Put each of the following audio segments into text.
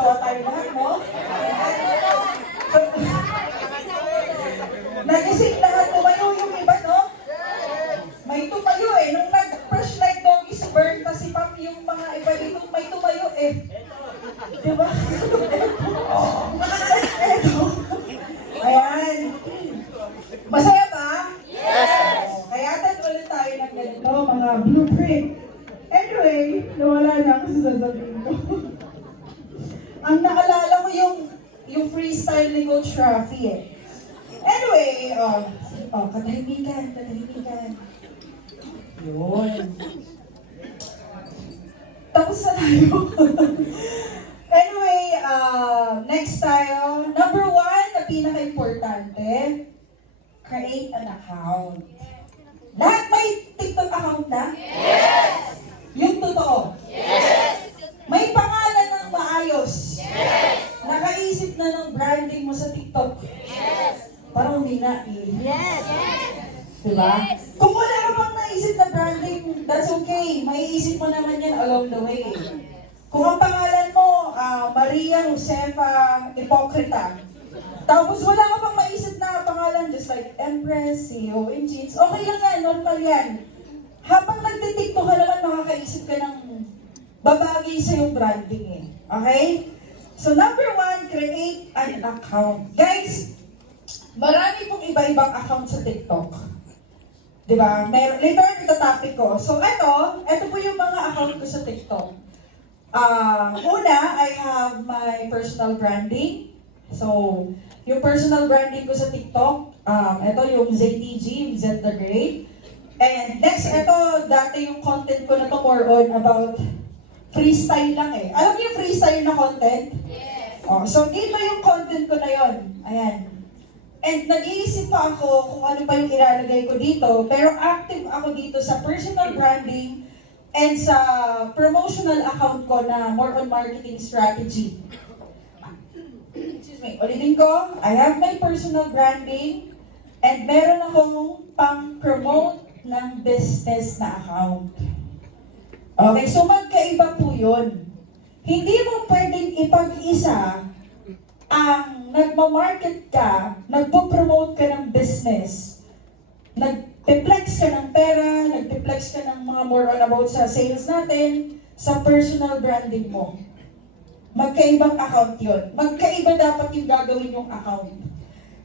Tawa tayo lahat, no? Nagising lahat, tumayo yung iba, no? May tumayo eh. Nung nag-fresh like doggy si Bern, kasi pang yung mga iba dito, may tumayo eh. Diba? Eto. Ayan. Masaya ba? Yes! Kaya ulit tayo ng ganito, mga blueprint. Anyway, nawala na ako sa sasabihin ko. Ang nakalala mo yung freestyle ni Coach Rafi eh. Anyway, katahimikan. Yun. Tapos na tayo. Anyway, next tayo. Number 1 na pinaka-importante, create an account. Lahat may TikTok account na? Yes! Yung totoo? Yes! May pangalan ng maayos? Yes! Nakaisip na ng branding mo sa TikTok? Yes! Parang hindi na eh. Yes! Diba? Yes! Kung wala ka pang naisip na branding, that's okay. Maiisip mo naman yan along the way. Kung ang pangalan mo, Maria Josefa Hipokrita, tapos wala ka pang maisip na pangalan, just like Empress, CEO in Jeans, okay lang yan, normal yan. Habang nagtitiktok ka naman, makakaisip ka ng babagay sa yung branding eh. Okay? So number 1, create an account. Guys, marami pong iba-ibang account sa TikTok. Diba? Later, ito topic ko. So ito po yung mga account ko sa TikTok. Una, I have my personal branding. So, yung personal branding ko sa TikTok, ito yung ZTG, Z the Great. And next, ito, dati yung content ko na to more on about freestyle lang eh. Alam niyo yung freestyle na content? Yes. So, dito yung content ko na yon. Ayan. And nag-iisip pa ako kung ano pa yung ilalagay ko dito, pero active ako dito sa personal branding and sa promotional account ko na more on marketing strategy. Excuse me, ulitin ko, I have my personal branding and meron akong pang-promote ng business na account. Okay, so magkaiba po yun. Hindi mo pwedeng ipag-isa ang nagmamarket ka, nagpo-promote ka ng business, nagpe-flex ka ng pera, nagpe-flex ka ng mga more on about sa sales natin, sa personal branding mo. Magkaibang account yun. Magkaiba dapat yung gagawin yung account.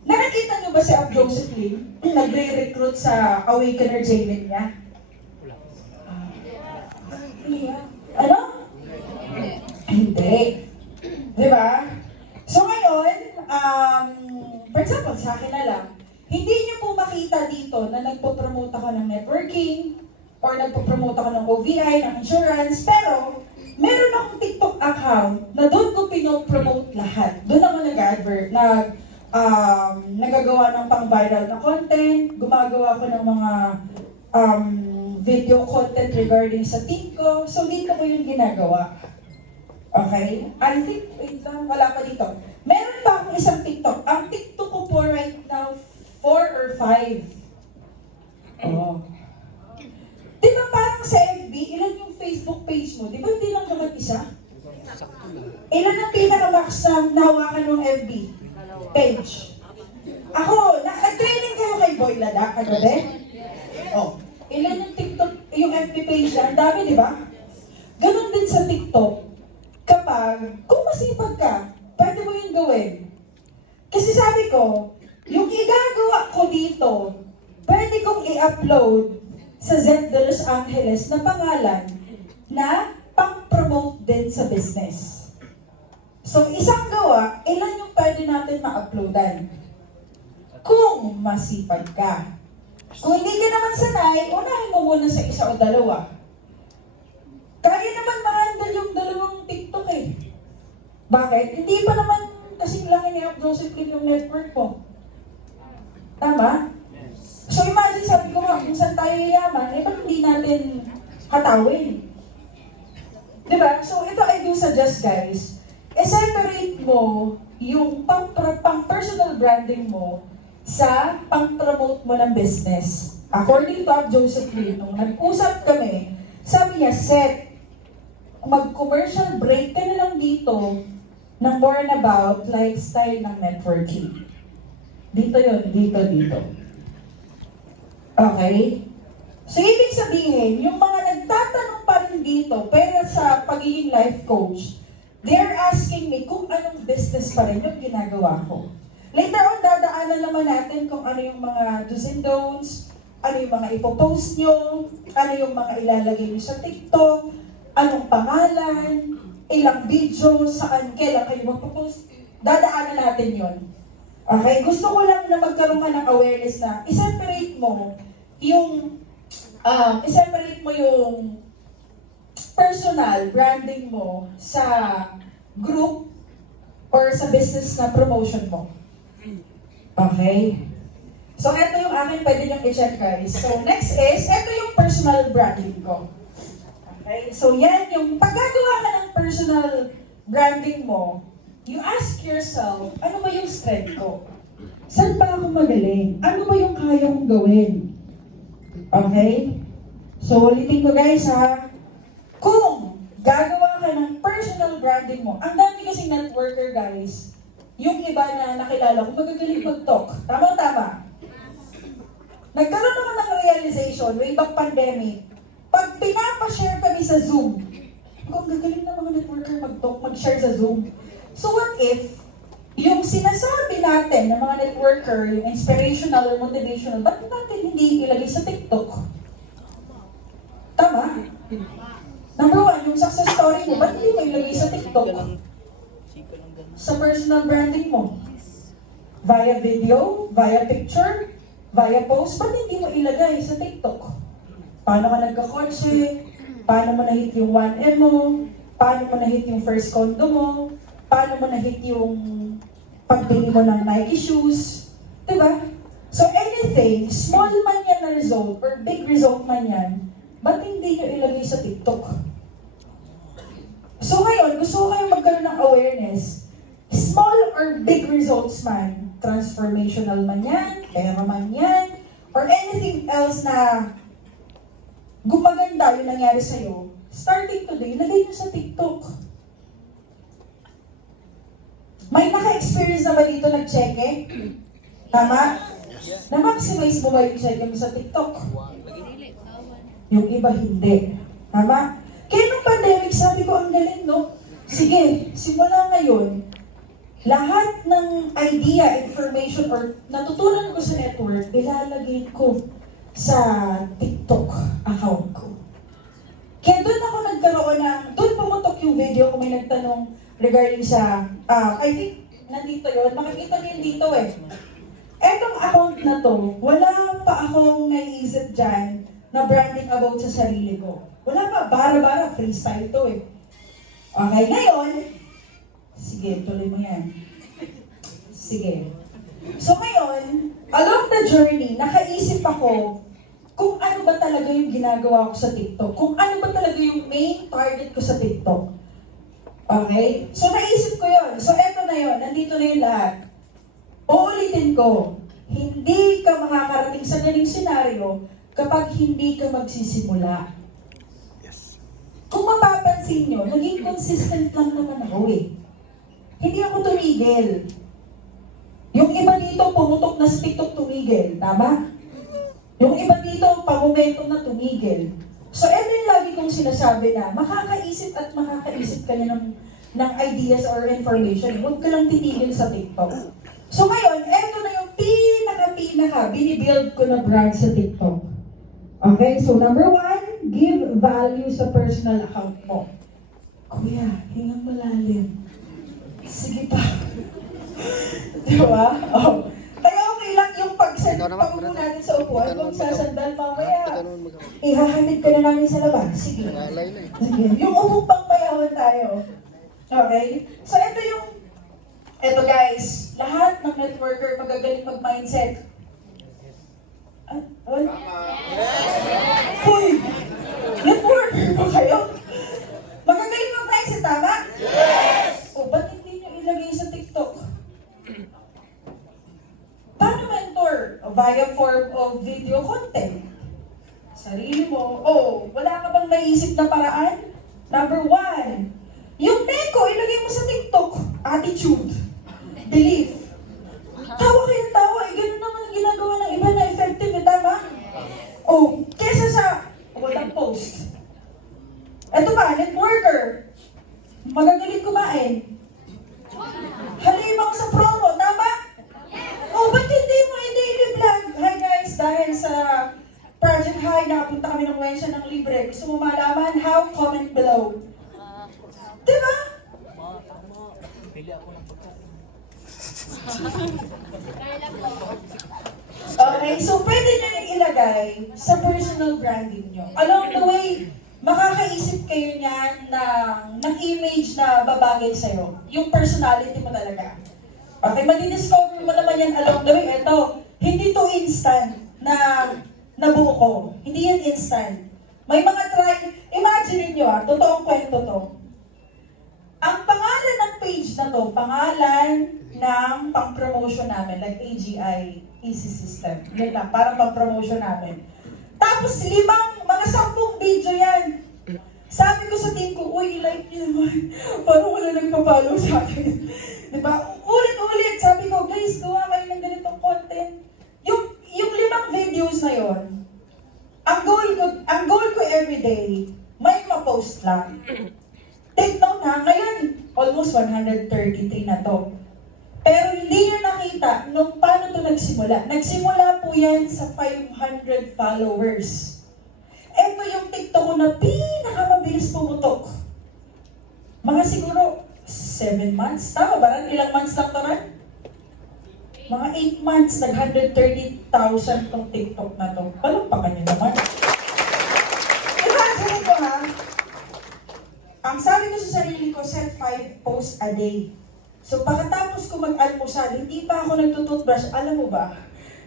Nakakita nyo ba si Ab Joseph Lim? Nagre-recruit sa Awakener Jamin niya? Ano? Hindi. Diba? So ngayon, for example, sa akin na lang, hindi niyo po makita dito na nagpo-promote ako ng networking or nagpo-promote ako ng OVI, ng insurance, pero meron akong TikTok account na doon ko pinopromote lahat. Doon ako nag-advert, nagagawa ng pang-viral na content, gumagawa ko ng mga video content regarding sa team ko. So dito ko yung ginagawa. Okay? I think, wait lang, wala pa dito. Meron pa akong isang TikTok Ang TikTok ko po right now, 4 or 5. Oh. Di ba parang sa FB, ilan yung Facebook page mo? Di ba hindi lang naman isa? Ilan ang pinaka-max na nahawakan ng FB page? Ako, nag-training kayo kay Boy Lada kagabi? Oh. Ilan yung TikTok, yung FB page na? Ang dami, di ba? Ganon din sa TikTok. Kapag, kung masipag ka, pwede mo yun gawin. Kasi sabi ko, yung igagawa ko dito, pwede kong i-upload sa Zed de Los Angeles na pangalan na pang-promote din sa business. So, isang gawa, ilan yung pwede natin ma-uploadan? Kung masipag ka. Kung hindi ka naman sanay, unahin mo muna sa isa o dalawa. Kaya naman ma-handle yung dalawang TikTok eh. Bakit? Hindi pa naman kasing laki ni Josephine yung network mo. Tama? So imagine, sabi ko nga, kung saan tayo yayaman, eh ba't hindi natin hatawin? Diba? So ito I do suggest guys, separate mo yung pang-personal branding mo sa pang-promote mo ng business. According to Josephine, nung nag-usap kami, sabi niya, Seth, mag-commercial break ka na lang dito ng more about lifestyle ng networking. Dito yun, dito. Okay? So, ibig sabihin, yung mga nagtatanong pa rin dito, pero sa pagiging life coach, they're asking me kung anong business pa rin yung ginagawa ko. Later on, dadaanan naman natin kung ano yung mga do's and don'ts, ano yung mga ipopost nyo, ano yung mga ilalagay nyo sa TikTok, anong pangalan, ilang video, saan, kailan kayo magpo-post. Dadaanan natin yon. Okay? Gusto ko lang na magkaroon ka ng awareness na i-separate mo yung personal branding mo sa group or sa business na promotion mo. Okay? So, ito yung akin, pwede niyong i-check guys. So, next is, ito yung personal branding ko. Okay? So, yan yung paggagawa ka ng personal branding mo, you ask yourself, ano ba yung strength ko? Saan ba ako magaling? Ano ba yung kaya kong gawin? Okay? So, ulitin ko guys ha. Kung gagawa ka ng personal branding mo, ang dami kasing networker guys, yung iba na nakilala ko, magagaling mag-talk. Tama-tama. Nagkaroon naman ng realization, way back pandemic, pag pinapashare kami sa Zoom, kung gagaling na mga networker mag-talk, mag-share sa Zoom. So what if, yung sinasabi natin ng mga networker, yung inspirational or motivational, ba't natin hindi ilagay sa TikTok? Tama? Number one, yung success story mo, ba't hindi mo ilagay sa TikTok? Sa personal branding mo. Via video, via picture, via post, ba't hindi mo ilagay sa TikTok? Paano ka nagka-kotse? Paano mo na-hit yung 1M mo? Paano mo na-hit yung first condo mo? Paano mo na-hit yung pagbili mo ng Nike shoes? Diba? So anything, small man yan na result or big result man yan, ba't hindi nyo ilagay sa TikTok? So ngayon, gusto ko kayong magkaroon ng awareness. Small or big results man, transformational man yan, pera man yan, or anything else na gumaganda yung nangyari sa'yo, starting today, lagay nyo sa TikTok. May naka-experience na ba dito nag-cheque? Tama? Na-maximize mo ba yung cheque mo sa TikTok? Yung iba hindi. Tama? Kaya nung pandemic, sabi ko, ang galing, no? Sige, simula ngayon, lahat ng idea, information, or natutunan ko sa network, ilalagay ko sa TikTok account ko. Kaya doon ako nagkaroon ng, doon pumutok yung video kung may nagtanong regarding sa, I think, nandito yun, makikita niyo dito eh. Etong account na to, wala pa akong naiisip dyan na branding about sa sarili ko. Wala pa, bara-bara, freestyle to eh. Okay, ngayon, sige, tuloy mo yan. Sige. So ngayon, along the journey, nakaisip ako kung ano ba talaga yung ginagawa ko sa TikTok. Kung ano ba talaga yung main target ko sa TikTok. Okay? So naisip ko yun. So eto na yun. Nandito na yung lahat. Uulitin ko, hindi ka makakarating sa galing senaryo kapag hindi ka magsisimula. Kung mapapansin nyo, naging consistent lang naman ako eh. Hindi ako tumigil. Yung iba dito, pumutok na sa TikTok, tumigil. Tama? Yung iba dito, pag-momentum na tumigil. So, ito yung lagi kong sinasabi na makakaisip at makakaisip kayo ng ideas or information. Huwag ka lang titigil sa TikTok. So, ngayon, ito na yung pinaka binibuild ko na brand sa TikTok. Okay, so number 1, give value sa personal account mo. Kuya, hingang malalim. Sige pa. Diba? Oh. Kaya okay lang yung pag-upo natin sa upuan, kung sasandal mamaya, ihahatid ka na namin sa labas. Sige. Sige. Yung upong pangbayawan tayo. Okay? So ito guys, lahat ng networker magagaling mag-mindset. Hoy! Networker ba kayo? Magagaling mag-mindset, tama? Yes! O, ba't hindi nyo ilagay sa TikTok? Paano mentor? Via form of video content. Sarili mo. Oh, wala ka bang naisip na paraan? Number 1, yung neko, ilagay mo sa TikTok. Attitude. Belief. Tawa kayo tawa. Ganun naman ang ginagawa ng iba na effective. Tama? Oh, kesa sa walang post. Ito ba, networker. Magagaling kumain. Halibang sa promo. Tama? Oh, ba't hindi mo i-daily vlog? Hi guys, dahil sa Project High, nakapunta kami ng Wensya ng libre. Gusto mo malaman? How? Comment below. Diba? Okay, so pwede nyo yung ilagay sa personal branding nyo. Along the way, makakaisip kayo niyan ng image na babagay sa'yo. Yung personality mo talaga. Okay, madidiscover mo naman yan along the way. Ito, hindi to instant na nabuo ko. Hindi yan instant. May mga imagine nyo totoong kwento to. Ang pangalan ng page na to, pangalan ng pang-promotion namin, like AGI, Easy System. Yan lang, parang pang-promotion namin. Tapos mga 10 video yan. Sabi ko sa team ko, uy, like nyo naman. Parang wala nagpa-follow sa akin. Diba? Ulit-ulit, sabi ko, guys, gawa kayo ng ganitong content. Yung 5 videos na yon, ang goal ko everyday, may ma-post lang. Take note ha, ngayon, almost 133 na to. Pero hindi nyo nakita nung paano to nagsimula. Nagsimula po yan sa 500 followers. Ito yung TikTok ko na pinakamabilis pumutok. Mga siguro 7 months. Tama ba? Ilang months lang to rin? Mga 8 months, nag-130,000 tong TikTok na to. Palumpakan nyo naman. Imagine ko ha, ang sabi ko sa sarili ko, set 5 posts a day. So pagkatapos ko mag-almusal, hindi pa ako nagtututbrush. Alam mo ba?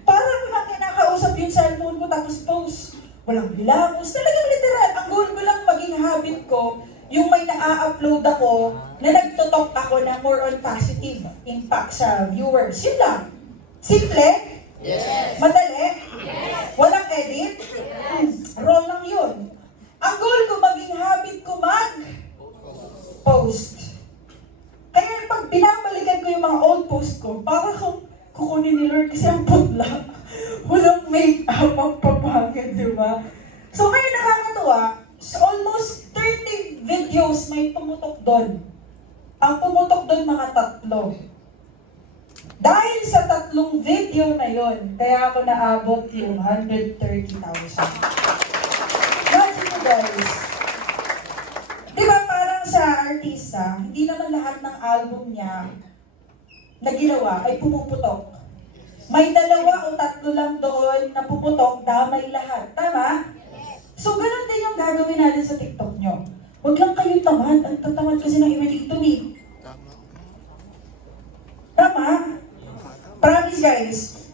Parang lang kinakausap yung cellphone ko tapos post. Walang bilangos. Talagang literal. Ang goal ko lang maging habit ko, yung may na-upload ako, na nagtutok ako na more on positive impact sa viewers. Yun lang. Simple? Yes. Madali? Yes. Walang edit? Yes. Roll lang yun. Ang goal ko maging habit ko mag-post. Kaya pag binabalikan ko yung mga old post ko, para kung kukunin ni Lord kasi ang putla. Walang make-up, ang papangit, di ba? So ngayon nakakatuwa, so almost 30 videos may pumutok doon. Ang pumutok doon mga 3. Dahil sa 3 video na yon, kaya ako naabot yung 130,000. Imagine mo guys, di ba parang sa artista, hindi naman lahat ng album niya na ginawa ay pumuputok. May 2 o 3 lang doon na pumutok, damay lahat. Tama? So, ganun din yung gagawin natin sa TikTok nyo. Huwag lang kayo tamad. Ang tatamad kasi ng iba dito eh. Tama? Promise guys,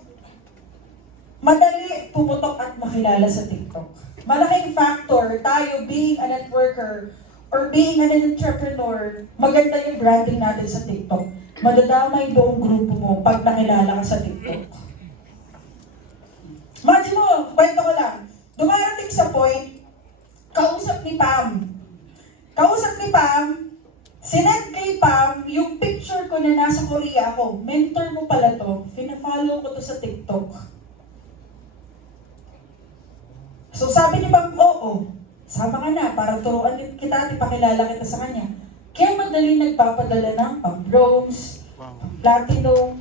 madali pumutok at makilala sa TikTok. Malaking factor tayo being a networker or being an entrepreneur, maganda yung branding natin sa TikTok. madadamay buong grupo mo pag nakilala ka sa TikTok. Imagine mo, kwento ko lang, dumarating sa point, kausap ni Pam. Sinend kay Pam yung picture ko na nasa Korea ako. Mentor mo pala to, fina-follow ko to sa TikTok. So sabi ni Pam, oo, sama ka na, para turuan kita, ipakilala kita sa kanya. Kaya madali nagpapadala ng pang-bronze, pang-platinum,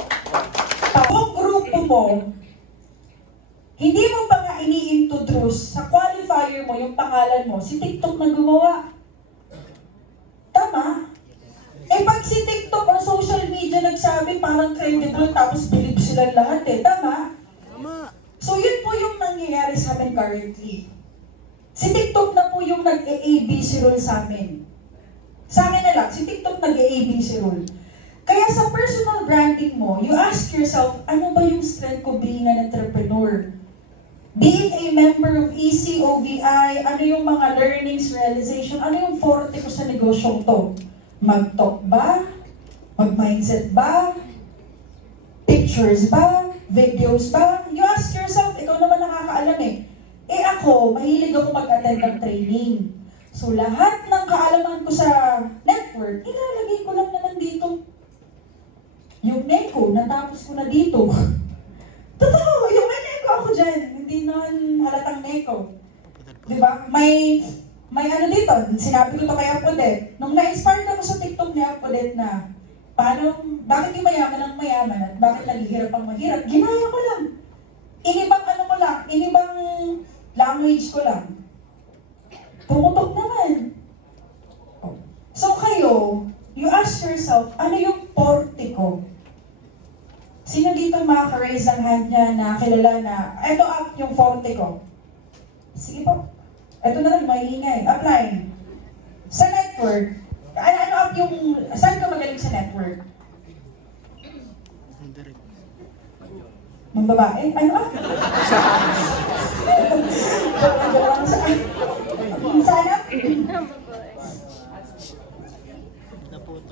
pang grupo mo, hindi mo pa nga ini-introduce sa qualifier mo yung pangalan mo, si TikTok na gumawa. Tama? Eh pag si TikTok or social media nagsabi parang credible tapos believe sila lahat eh. Tama? So yun po yung nangyayari sa amin currently. Si TikTok na po yung nag-ABC role sa amin. Sa akin na lang, si TikTok nag-ABC role. Kaya sa personal branding mo, you ask yourself, ano ba yung strength ko being an entrepreneur? Being a member of ECOVI, ano yung mga learnings, realization, ano yung forte ko sa negosyong to? Mag-talk ba? Mag-mindset ba? Pictures ba? Videos ba? You ask yourself, ikaw naman nakakaalam eh. Eh ako, mahilig ako mag-attend ng training. So lahat ng kaalaman ko sa network, ilalagay ko lang naman dito. Yung NECO, natapos ko na dito. Totoo, yung may NECO ako dyan. Hindi naman halatang NECO. Diba? May ano dito, sinabi ko to kay Apodet. Nung na-inspired ako sa TikTok ni Apodet na, bakit yung mayaman ang mayaman at bakit naghihirap ang mahirap, ginaya ko lang. Inibang ano ko lang, inibang language ko lang. Pumutok naman. So kayo, you ask yourself, ano yung forte ko? Sino dito makaka-raise ang hand niya na kilala na, eto up yung forte ko? Sige po. Eto na rin, maingay. Apply. Sa network, ano up yung, saan ka magaling sa network? Mga babae? Ano up? Saan up?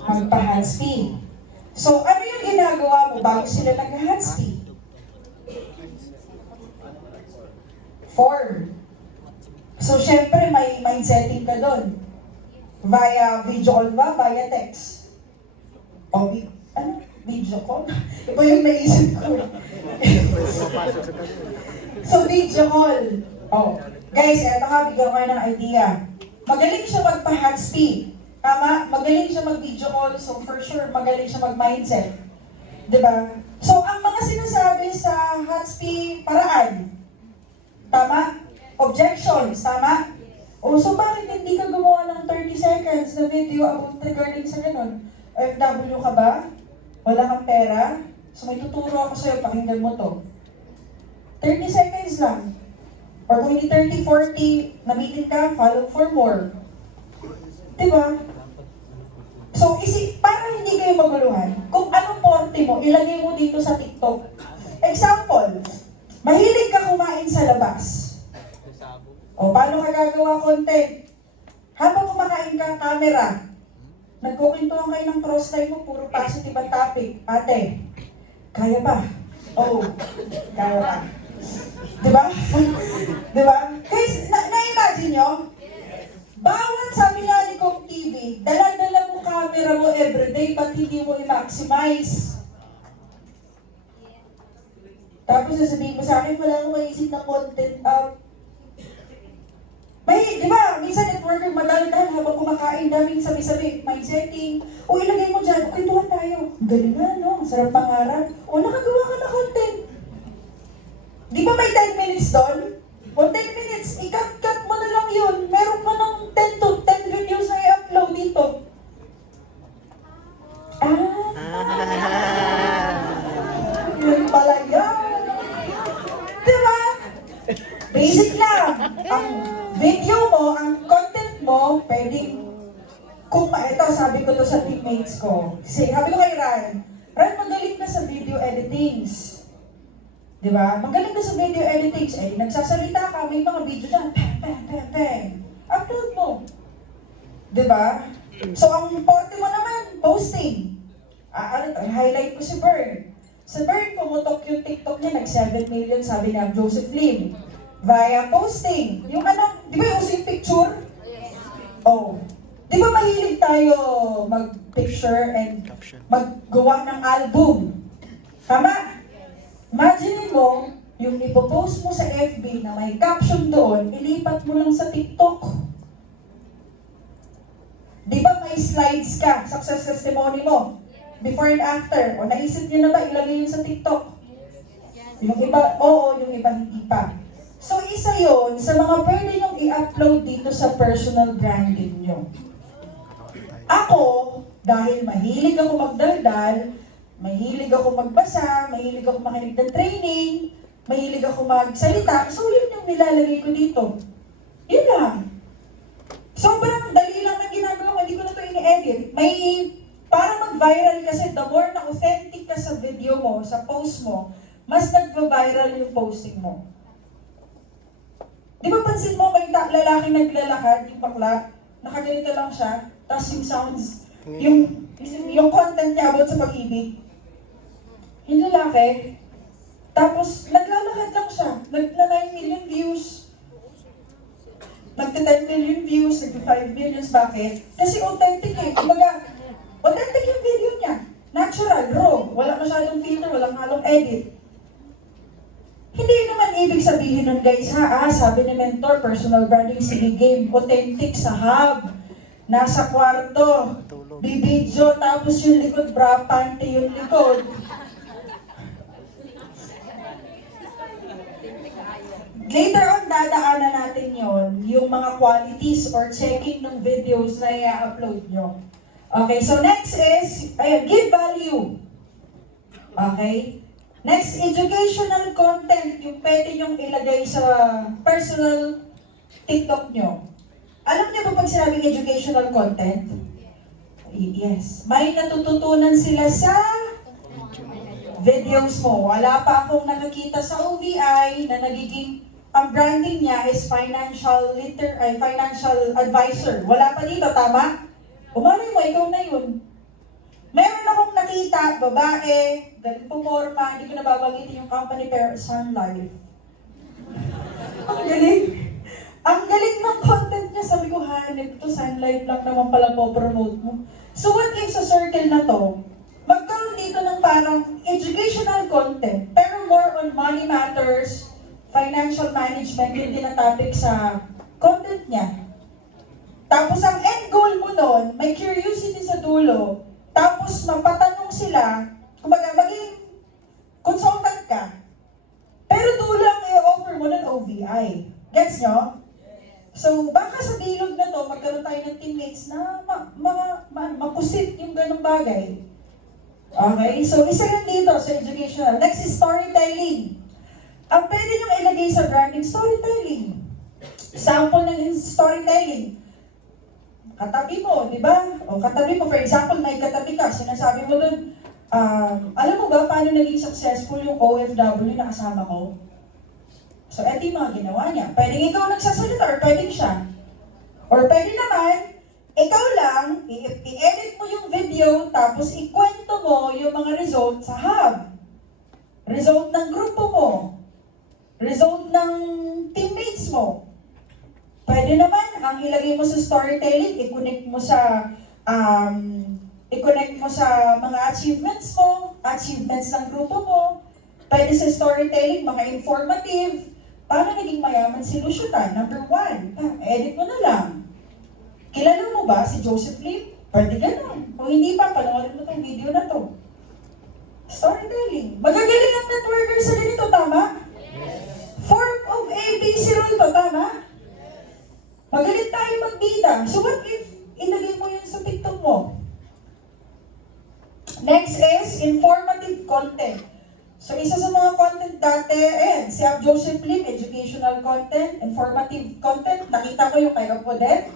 Magpa-hands-free. So, ano yung ginagawa mo bago sila nag-hands-free? Form. So, syempre, may mindsetting ka doon. Via video call ba? Via text? O, video call? Iba yung naisip ko. So, video call. Oh, guys, eto ha, bigyan ko kayo ng idea. Magaling siya magpa-hands-free. Tama, magaling siya mag-video call, so for sure, magaling siya mag-mindset. Diba? So, ang mga sinasabi sa hands-free paraan, tama? Objections, tama? O, so bakit hindi ka gumawa ng 30 seconds na video about regarding sa ganun? OFW ka ba? Wala kang pera? So may tuturo ako sa'yo, pakinggan mo to. 30 seconds lang. Or kung hindi 30, 40, nabitin ka, follow for more. Diba? So, para hindi kayo maguluhan, kung anong forte mo, ilagay mo dito sa TikTok. Example, mahilig ka kumain sa labas. O, paano ka gagawa content? Habang kumakain ka, camera. Nagkukwentuhan kayo ng crossline mo, puro positive ang topic. Ate, kaya ba? Oo, kaya ba? Diba? Diba? Guys, na-imagine nyo? Bawat sabi nga ni Kong TV, dala-dala mo camera mo everyday, ba't hindi mo i-maximize? Tapos sasabihin mo sa akin, wala akong maisip na content out. May, di ba, minsan networker madaldal habang kumakain, daming sabi-sabi, mindsetting. O ilagay mo dyan, kwentuhan tayo. Galing nga, no? Sarap pangarap. O nakagawa ka na content. Di ba may 10 minutes doon? O 10 minutes, i-cut mo na lang yun. Meron ka ng 10 videos na i-upload dito. Yun pala yan. Diba? Basic lang. Ang video mo, ang content mo, pwedeng, kung ito, sabi ko to sa teammates ko. Sabi ko kay Ran, magaling ka sa video editings. Diba? Magaling ka sa video editings. Eh, nagsasalita ka, may mga video dyan, peng. Upload mo. Diba? So, ang forte mo naman, posting. highlight ko si Bern. Si Bern, pumutok yung TikTok niya, nag 7 million, sabi niya, Joseph Lim. Via posting. Yung ano, di ba yung uso yung picture? Oh. Di ba mahilig tayo mag-picture and maggawa ng album? Tama? Imagine mo, yung ipopost mo sa FB na may caption doon, ilipat mo lang sa TikTok. Di ba may slides ka, success testimony mo, before and after, o naisip nyo na ba ilagay yun sa TikTok? Yung iba, oo, yung iba hindi pa. So isa yon sa mga pwede nyong i-upload dito sa personal branding nyo. Ako, dahil mahilig ako magdaldal, mahilig ako magbasa, mahilig ako makinig ng training, mahilig ako magsalita, so yun yung nilalagay ko dito. Yun lang. Sobrang dali lang na ginagawa ko, hindi ko na ito ini-edit. May, para mag-viral kasi, the more na authentic ka sa video mo, sa post mo, mas nag-viral yung posting mo. Di ba pansin mo, may lalaking naglalakad, yung bakla, nakaganito lang siya, tapos yung sounds, yung content niya about sa pag-ibig. Yung lalaki, tapos naglalakad lang siya, nagna 9 million views, nagta 10 million views, nagta 5 millions, bakit? Kasi authentic eh, kumbaga, authentic yung video niya, natural, raw, wala masyadong filter, walang halong edit. Hindi naman ibig sabihin nun guys ha, sabi ni mentor, personal branding, sige game, authentic sa hub, nasa kwarto, bibidyo, tapos yung likod, bra, panty yung likod. Later on, dadaanan natin yon yung mga qualities or checking ng videos na i-upload nyo. Okay, so next is, give value. Okay? Next, educational content, yung pwede nyong ilagay sa personal TikTok nyo. Alam niyo ba pag sinabing educational content? Yes. May natututunan sila sa videos mo. Wala pa akong nakakita sa OVI na nagiging, ang branding niya is financial advisor. Wala pa dito, tama? Umali mo, ikaw na yun. Meron akong nakita, babae, galing puporma, hindi ko nababangitin yung company, pero Sun Life. Ang galing. Ang galing ng content niya. Sabi ko, hanip to, Sun Life lang naman pala po promote mo. So what if sa circle na to, magkaroon dito ng parang educational content, pero more on money matters, financial management, yun din ang topic sa content niya. Tapos ang end goal mo nun, may curiosity sa dulo, tapos mapatanong sila, kumbaga maging consultant ka, pero dulo ang i-offer mo ng OVI. Gets nyo? So baka sa bilog na to, magkaroon tayo ng teammates na mapusit yung ganong bagay. Okay? So isa yan dito sa educational. Next is storytelling. Ang pwede nyo ilagay sa branding, storytelling. Sample ng storytelling. Katabi mo, di ba? O katabi mo, for example, may katabi ka, sinasabi mo dun, alam mo ba paano naging successful yung OFW na kasama ko? So, eto yung mga ginawa niya. Pwedeng ikaw nagsasalita or pwedeng siya. Or pwede naman, ikaw lang, i-edit mo yung video, tapos ikwento mo yung mga result sa hub. Result ng grupo mo. Result ng teammates mo. Pwede naman, ang ilagay mo sa storytelling, i-connect mo sa mga achievements mo, achievements ng grupo mo. Pwede sa storytelling, mga informative. Paano naging mayaman si Luciutan? Number 1, edit mo na lang. Kilala mo ba si Joseph Lim? Pwede ganun. Kung hindi pa, panoorin mo itong video na to. Storytelling. Magagaling ang networker sa ganito, tama? Form of ABC rule to, tama? Magaling tayo magbida. So what if ilagay mo yun sa TikTok mo? Next is informative content. So isa sa mga content dati, si Joseph Lim, educational content, informative content. Nakita ko yung kay Apodet,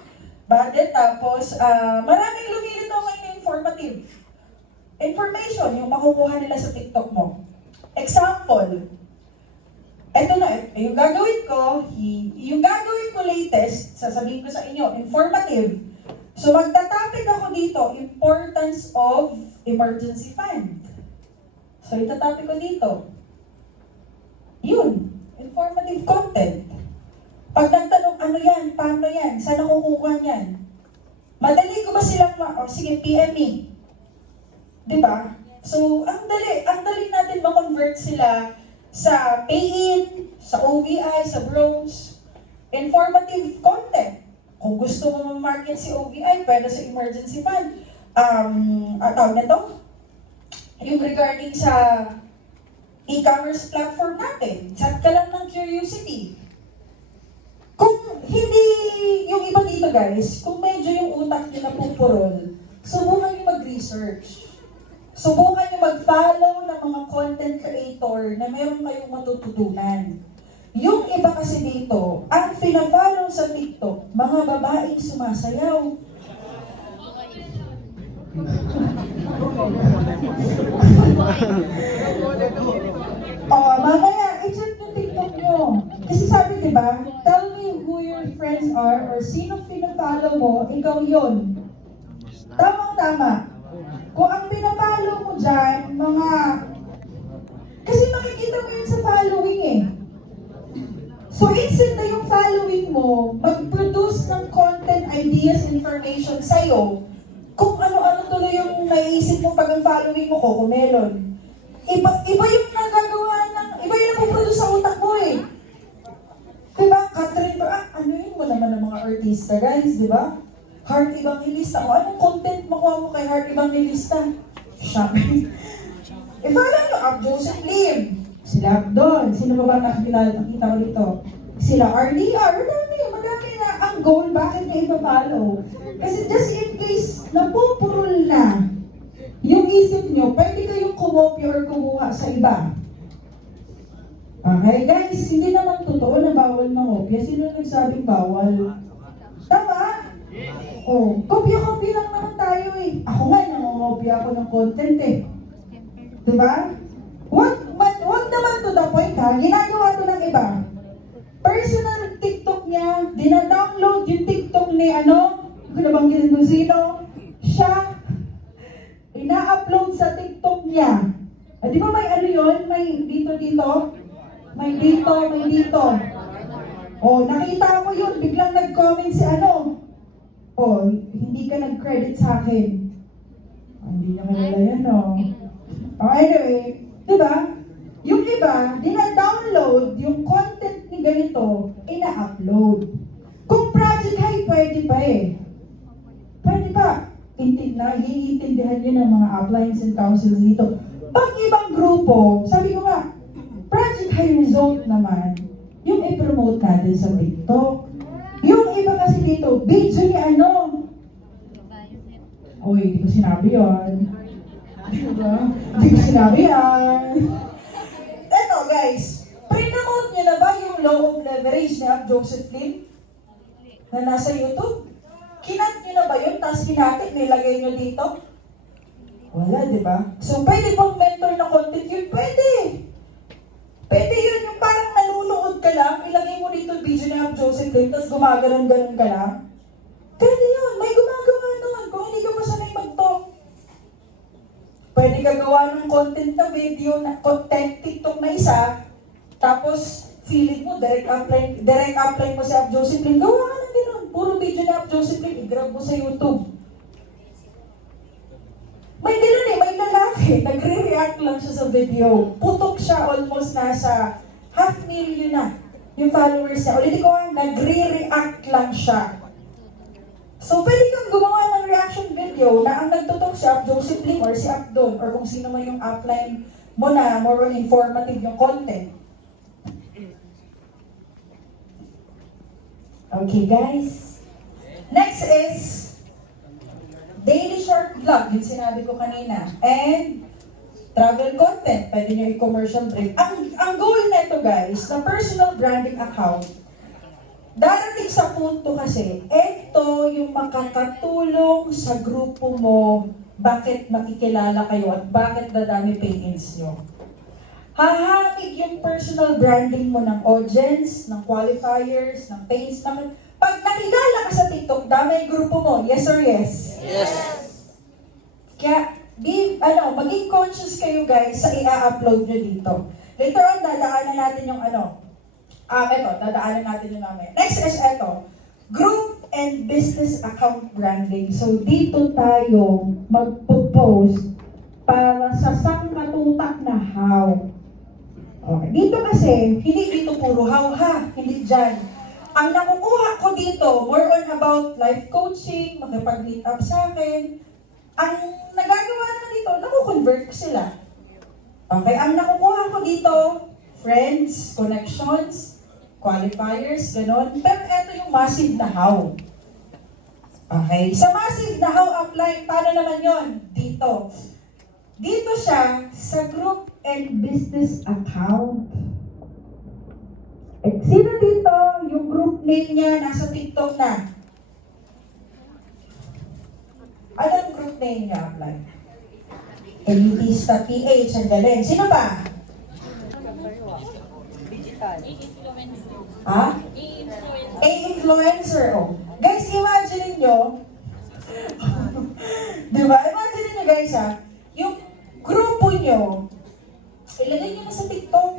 Badet, tapos maraming lumilito ngayon na informative. Information, yung makukuha nila sa TikTok mo. Example, eto na, yung gagawin ko latest, sasabihin ko sa inyo, informative. So magta-topic ako dito, importance of emergency fund. So itatopic ko dito. Yun, informative content. Pag nagtanong, ano yan, paano yan, saan ako kukuha yan? Madali ko ba silang sige, PM me. Diba? So, ang dali natin ma-convert sila sa pay-in, sa OVI, sa bronze, informative content. Kung gusto mo ma-market si OVI, pwede sa emergency fund. Tawag na to? Yung regarding sa e-commerce platform natin. Chat ka lang ng curiosity. Kung hindi, yung iba dito guys, kung medyo yung utak nyo napupurol, subukan nyo mag-research. Subukan nyo mag-follow ng mga content creator na meron kayong matututunan. Yung iba kasi dito, ang pina-follow sa TikTok, mga babaeng sumasayaw. Mamaya, i-check yung TikTok nyo. Kasi sabi, diba, tell me who your friends are or sino pina-follow mo, ikaw yun. Tamang-tama. Kung ang pinapalo mo dyan, mga... Kasi makikita mo yun sa following eh. So instead na yung following mo, mag-produce ng content, ideas, information sa'yo, kung ano-ano tuloy yung naiisip mo pag ang following mo, Cocomelon. Iba yung nagagawa ng... Iba yung napuproduce sa utak mo eh. Diba? Catherine, ano yun mo naman ng mga artista guys, diba? Heart Evangelista. O anong content makuha mo kay Heart Evangelista? Shopping. Follow nyo, Joseph Lim. Sila Abdon. Sino ba nakita ko dito? Sila RDR. Madami na ang goal. Bakit niya ipa-follow? Kasi just in case napupurol na yung isip nyo, pwede kayong kumopya or kumuha sa iba. Okay, guys, hindi naman totoo na bawal mangopya. Sino nagsabing bawal? Tama? Oh, kopya-kopya lang naman tayo eh. Ako nga, nangongopya ako ng content eh. Diba? Wag naman to the point ha. Ginagawa to ng iba. Personal TikTok niya, dina-download yung TikTok ni kung nabanggit kung sino, siya, ina-upload sa TikTok niya. Di ba may yun? May dito. May dito. Oh, nakita ko yun. Biglang nag-comment si oh, hindi ka nag-credit sa akin. Hindi naman nila yan, anyway, di ba? Yung iba, dina-download yung content ni ganito, ina-upload. Kung Project High, pwede pa eh. Pwede pa. Iintindihan nyo ng mga uplines and councils dito. Pag ibang grupo, sabi ko nga, Project High Result naman, yung i-promote natin sa TikTok. Yung iba kasi dito, video ni Uy, hindi ko sinabi yun. Diba? Hindi ko sinabi yan. Eto guys, pre-promote nyo na ba yung Law of Leverage ni Joseph Lim? Na nasa YouTube? Kinat nyo na ba yun? Tapos kinatik, nilagay nyo dito? Wala, di ba? So, pwede bang mentor na content yun? Pwede! Pwede yun, yung parang nanunood ka lang, ilagay mo dito video ni Joseph Lim, tapos gumaganon-ganon ka lang. Pwede yun, may gumagawa naman kung hindi ka pa sanay mag-talk. Pwede ka gawa ng content na video, na content TikTok na isa, tapos feeling mo, direct apply mo si Joseph Lim, gawa ka ng gano'n. Puro video ni Joseph Lim, i-grab mo sa YouTube. May gano'n may lalaki, nagre-react lang siya sa video. Putok siya, almost nasa 500,000 na yung followers niya. Ulitin ko nagre-react lang siya. So, pwede kang gumawa ng reaction video na ang nagtutok si Joseph Lim or si Abdon or kung sino man yung upline mo na more on informative yung content. Okay, guys. Next is daily short vlog, yung sinabi ko kanina. And travel content, pwede nyo i-commercial break. Ang goal nito guys, na personal branding account, darating sa punto kasi, ito yung makakatulong sa grupo mo, bakit makikilala kayo at bakit dadami pay-ins nyo. Hahamig yung personal branding mo ng audience, ng qualifiers, ng pains, Pag nakilala ka sa TikTok, damay grupo mo, yes or yes? Yes. Kaya, maging conscious kayo guys sa i-upload nyo dito. Later on, dadaanan natin yung dadaanan natin yung namin. Next is group and business account branding. So, dito tayo magpo-post para sa sangkatutak na how. Okay. Dito kasi, hindi dito puro how ha, hindi dyan. Ang nakukuha ko dito, more on about life coaching, makipag-meet up sa akin. Ang nagagawa naman dito, naku-convert ko sila. Okay, ang nakukuha ko dito, friends, connections, qualifiers, gano'n. Pero ito yung massive na how. Okay, sa massive na how apply, paano naman yon? Dito. Dito siya sa group and business account. Eh, sino dito yung group name niya nasa TikTok na? Anong group name niya apply? Elitista PH, ang galing. Sino ba? Digital. Ha? A-influencer. Oh. Guys, imagine nyo. Diba? Imagine nyo guys yung grupo nyo, ilagay nyo na sa TikTok.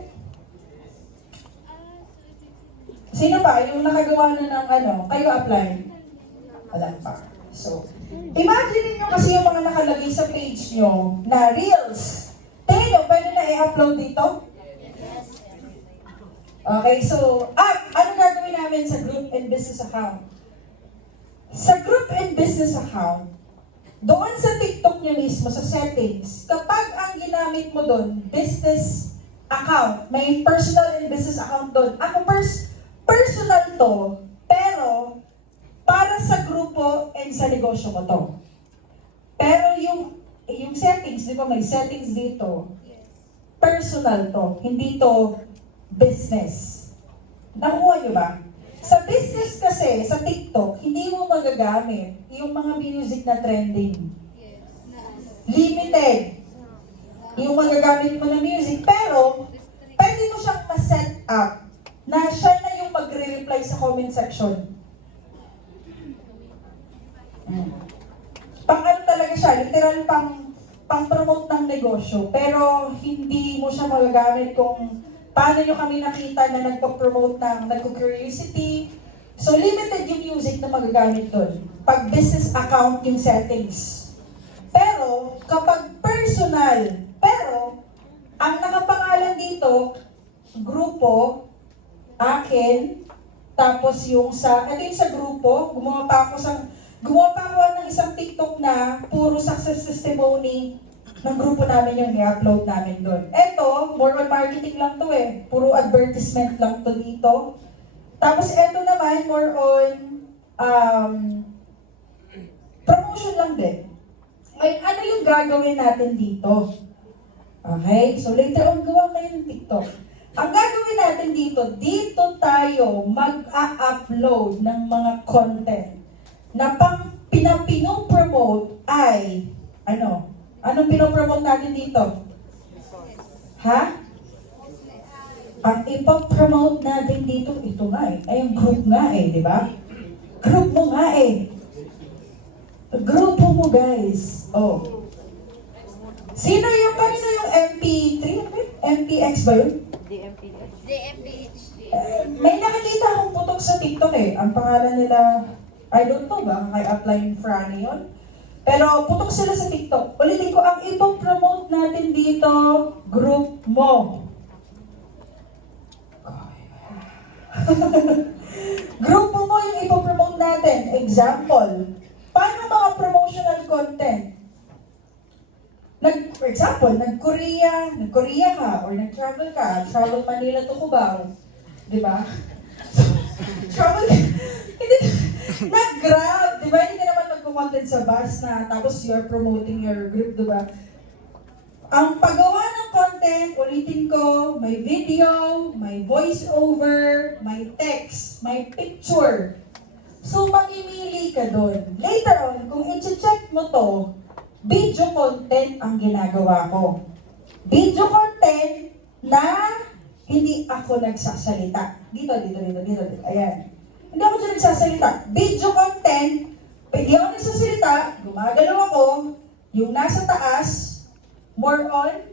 Sino ba? Yung nakagawa na ng kayo apply? Wala pa. So, imagine nyo kasi yung mga nakalagay sa page nyo na Reels. Tingin nyo, pwede na i-upload dito? Okay, so, ano gagawin namin sa group and business account? Sa group and business account, doon sa TikTok nyo mismo, sa settings, kapag ang ginamit mo doon, business account, may personal and business account doon. Ako personal to, pero para sa grupo and sa negosyo ko to. Pero yung settings, di ba may settings dito, personal to, hindi to business. Nakuha nyo ba? Sa business kasi, sa TikTok, hindi mo magagamit yung mga music na trending. Limited. Yung magagamit mo na music, pero pwede mo siyang ma-set up na siya na yung magre-reply sa comment section. Pang talaga siya, literal pang-promote ng negosyo, pero hindi mo siya magagamit kung paano nyo kami nakita na nagpo-promote ng nagko-curiosity. So, limited yung music na magagamit doon. Pag business account yung settings. Pero, kapag personal, ang nakapangalan dito, grupo, akin, tapos ito yung sa grupo, gumawa pa ako ng isang TikTok na puro success testimony ng grupo namin yung i-upload namin doon. Eto, more on marketing lang to eh. Puro advertisement lang to dito. Tapos eto naman, more on promotion lang din. Ay, ano yung gagawin natin dito? Okay? So later on, gawa kayo ng TikTok. Ang gagawin natin dito tayo mag-a-upload ng mga content na pinapinopromote ay, anong pinopromote natin dito? Ha? Ang ipopromote natin dito, ito nga eh. Ay, yung group nga eh, di ba? Group mo nga eh. Grupo mo guys. Oh. Kanino yung MP3? MPX ba yun? DMPH. May nakikita akong putok sa TikTok eh. Ang pangalan nila, I don't know ba, kay Upline Franny yun? Pero putok sila sa TikTok. Ulitin ko, ang ipopromote natin dito, group mo. Grupo mo yung ipopromote natin. Example, paano mga promotional content? For example, nag-Korea ka, or nag-travel ka, travel Manila to Cubao. Di ba? Travel, hindi, nag-Grab, di ba? Hindi ka naman nagko-content sa bus na tapos you're promoting your group, di ba? Ang paggawa ng content, ulitin ko, may video, may voice over, may text, may picture. So, mamimili ka doon. Later on, kung i-check mo to, video content ang ginagawa ko. Video content na hindi ako nagsasalita. Dito. Ayan. Hindi ako dyan nagsasalita. Video content, hindi ako nagsasalita, gumagalaw ako, yung nasa taas, more on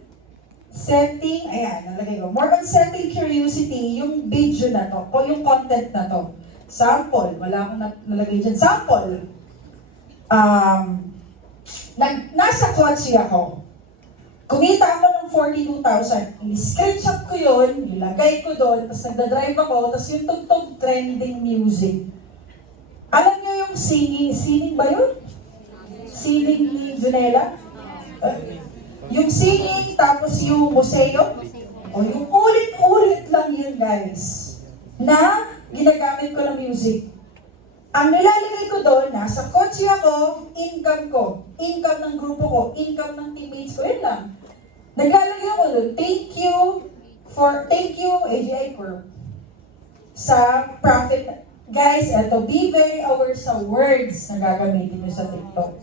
setting, ayan, nalagay ko, more on setting curiosity, yung video na to, o yung content na to. Sample, wala akong nalagay dyan. Sample, nasa kotse ako. Kumita ako ng 42,000. I-screenshot ko yun, ilagay ko doon, tapos nagda-drive ako, tapos yung tugtog trending music. Alam niyo yung singing ba yun? Singing ni Junela? Yung singing, tapos yung museo. O yung ulit-ulit lang yun, guys. Na ginagamit ko ng music. Ang nilalagay ko doon, nasa kotse ako, income ko. Income ng grupo ko, income ng teammates ko, yun lang. Naglalagay ako doon, thank you, AGI Corp. Sa profit. Guys, eto, be very aware sa words na gagamitin nyo sa TikTok.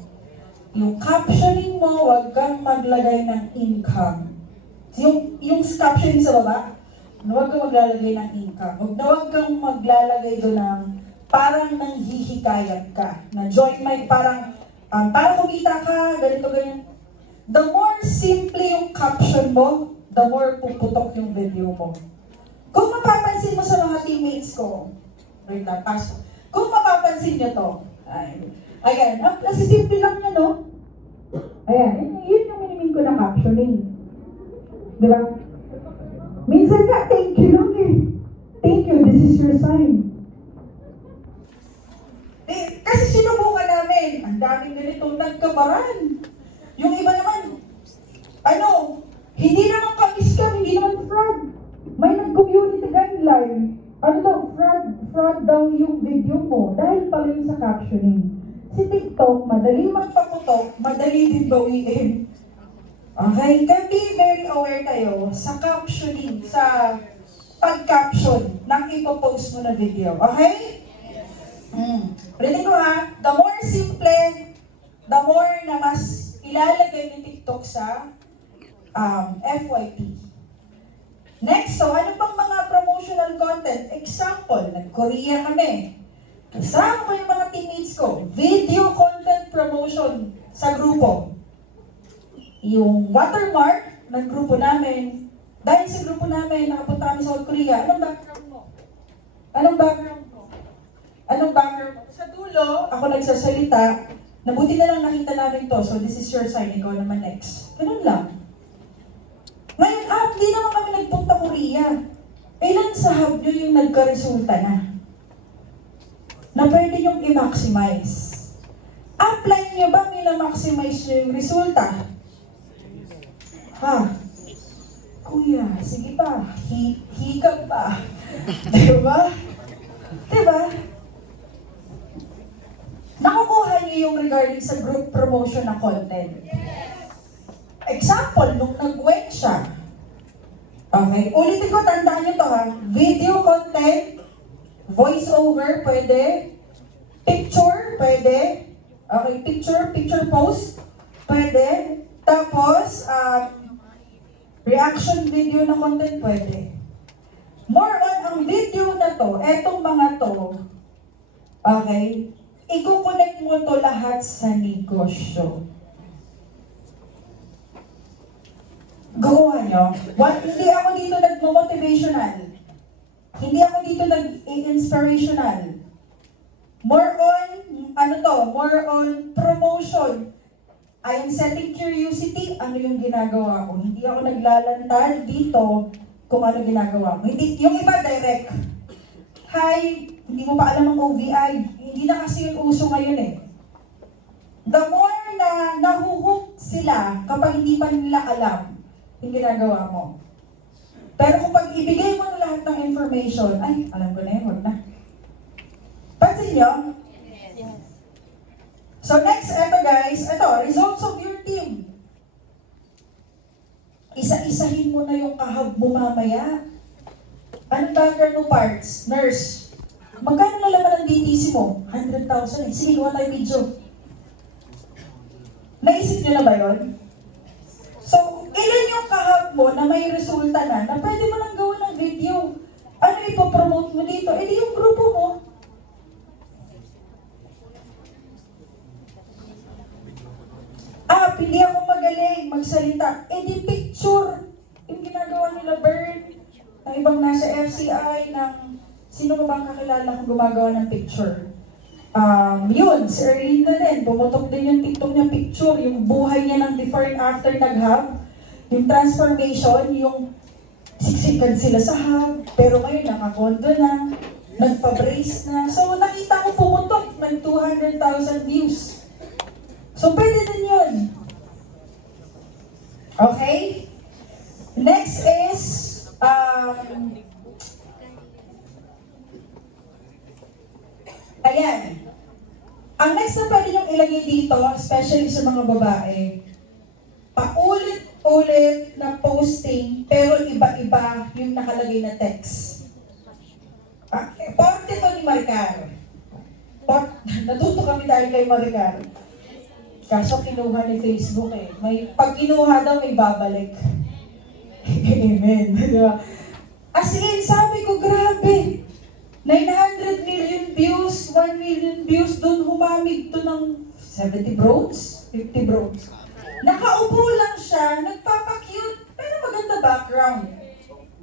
Yung captioning mo, huwag kang maglagay ng income. Yung captioning sa baba, huwag kang maglalagay ng income. Huwag kang maglalagay doon ng parang nanghihikayat ka. Na join my, parang kumita ka, ganito, ganyan. The more simple yung caption mo, the more puputok yung video mo. Kung mapapansin mo sa mga teammates ko, wait lang, pass. Kung mapapansin nyo to, ayan, kasi simple lang yan, no? Ayan, yun yung minimin ko na captioning. Di ba? Minsan nga, thank you lang eh. Thank you, this is your sign. Kasi sinubukan namin, ang daming ganitong nagkabaran. Yung iba naman, hindi naman ka-scam, hindi naman fraud. May nag-community guideline. Fraud daw yung video mo dahil pala yung sa captioning. Si TikTok, madali magpaputok, madali din bawiin. Okay? Kaya be very aware kayo sa captioning, sa pag-caption ng ipopost mo na video. Okay? Ulitin ko ha, the more simple, the more na mas ilalagay ni TikTok sa FYP. Next, so ano pang mga promotional content? Example, nag-Korea kami. Kasama ko yung mga teammates ko. Video content promotion sa grupo. Yung watermark ng grupo namin, dahil sa grupo namin, nakapunta kami sa South Korea, anong background mo? Anong background mo? Anong background mo? Sa dulo, ako nagsasalita, nabuti na lang nakita namin to, so this is your sign, ikaw naman next. Ganun lang. Ngayon, di naman kami nagpunta Korea. Ilan sa hub nyo yung nagka-resulta na? Na pwede yung i-maximize. Upline nyo ba nila-maximize nyo yung resulta? Kuya, sige pa, hikab pa. Diba? Diba? Nakukuha niyo yung regarding sa group promotion na content. Example, nung nag-went siya. Okay, ulitin ko, tandaan niyo to ha. Video content, voice over, pwede. Picture, pwede. Okay, picture post, pwede. Tapos, reaction video na content, pwede. More on ang video na to, etong mga to, okay, i-connect mo to lahat sa negosyo. Gawa nyo. Hindi ako dito nag-motivational. Hindi ako dito nag-inspirational. More on, more on promotion. I am setting curiosity, ano yung ginagawa ko. Hindi ako naglalantad dito kung ano ginagawa ko. Hindi, yung iba direct. Hi, hindi mo pa alam ang OVI. Hindi na kasi yung uso ngayon eh. The more na nahuhook sila kapag hindi pa nila alam yung ginagawa mo. Pero kung pag ibigay mo na lahat ng information, ay, alam ko na yun, wag na. Pansin nyo? Yes. So next, guys, results of your team. Isa-isahin mo na yung kahab mo mamaya. Anong background mo parts? Nurse. Magkano na laman ang DTC mo? 100,000 eh. Sige, gawa tayo video. Naisip nyo na ba yun? So, ilan yung kahab mo na may resulta na pwede mo nang gawa ng video? Ano ipopromote mo dito? Eh di yung grupo mo. bang nasa FCI ng, sino mo bang kakilala kung gumagawa ng picture? Yun, si Erlinda din, bumutok din yung TikTok niya picture, yung buhay niya ng before and after nag-hub, yung transformation, yung siksikan sila sa hub, pero ngayon nakakondo na, nagpa-brace na. So nakita ko pumutok ng 200,000 views. So pwede din yun. Okay? Next is, ayan. Ang next na pwede niyong ilagay dito, especially sa mga babae, paulit-ulit na posting, pero iba-iba yung nakalagay na text. Porte to ni Maricar. Natuto kami dahil kay Maricar. Kaso kinuha ni Facebook eh. Pag kinuha daw, may babalik. Amen. Diba? As in, sabi ko, grabe. 900 million views, 1 million views, doon humamig to ng 70 bros, 50 bros. Nakaupo lang siya, nagpapakute, pero maganda background.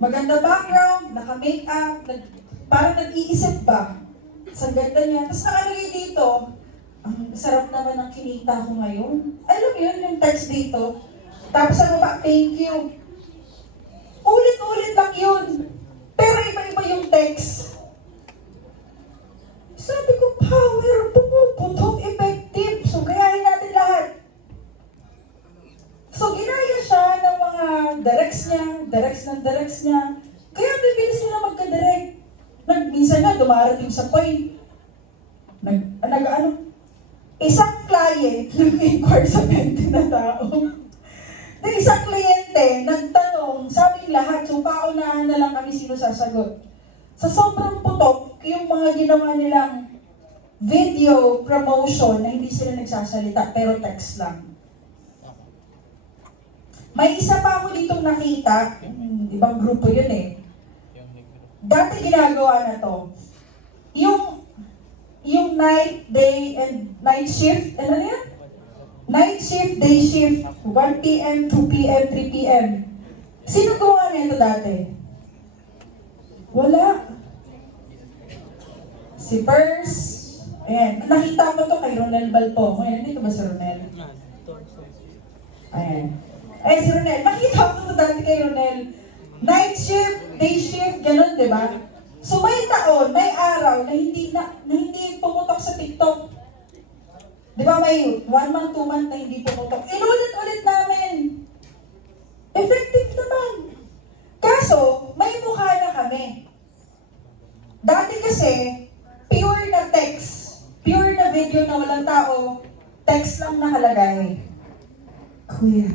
Maganda background, naka-makeup, parang nag-iisip ba? Sa ganda niya. Tapos nakalagay dito, ang sarap naman ng kinita ko ngayon. Alam mo yun, yung text dito. Tapos ano ba, thank you. Ulit-ulit lang yun. Pero iba-iba yung text. Sabi ko, power, pumuputok, effective. So, gayahin natin lahat. So, ginaya siya ng mga directs niya. Kaya bibilis nila magka-direct. Minsan nga, dumarating sa point. Isang client, nag-inquire sa 20 na tao. Na isang kliyente, nagtanong, sabi lahat, so paunahan na lang kami sino sasagot. Sa sobrang putok, yung mga ginawa nilang video promotion na hindi sila nagsasalita, pero text lang. May isa pa ako ditong nakita, ibang grupo yun eh. Dati ginagawa na to. Yung night, day, and night shift, ano yan? Night shift, day shift, 1 p.m., 2 p.m., 3 p.m. Sino gawa na ito dati? Wala. Si Pers, ayan. Nakita ko to kay Ronel Balpo. Ngayon, dito ba si Ronel? Ayan. Ay, si Ronel. Nakita ko to dati kay Ronel. Night shift, day shift, ganun, di ba? So may taon, may araw na hindi pumutok sa TikTok. Di ba may 1 month, 2 month na hindi pumutok. Inulit-ulit namin. Effective naman. Kaso, may mukha na kami. Dati kasi, pure na text, pure na video na walang tao, text lang nakalagay. Kuya.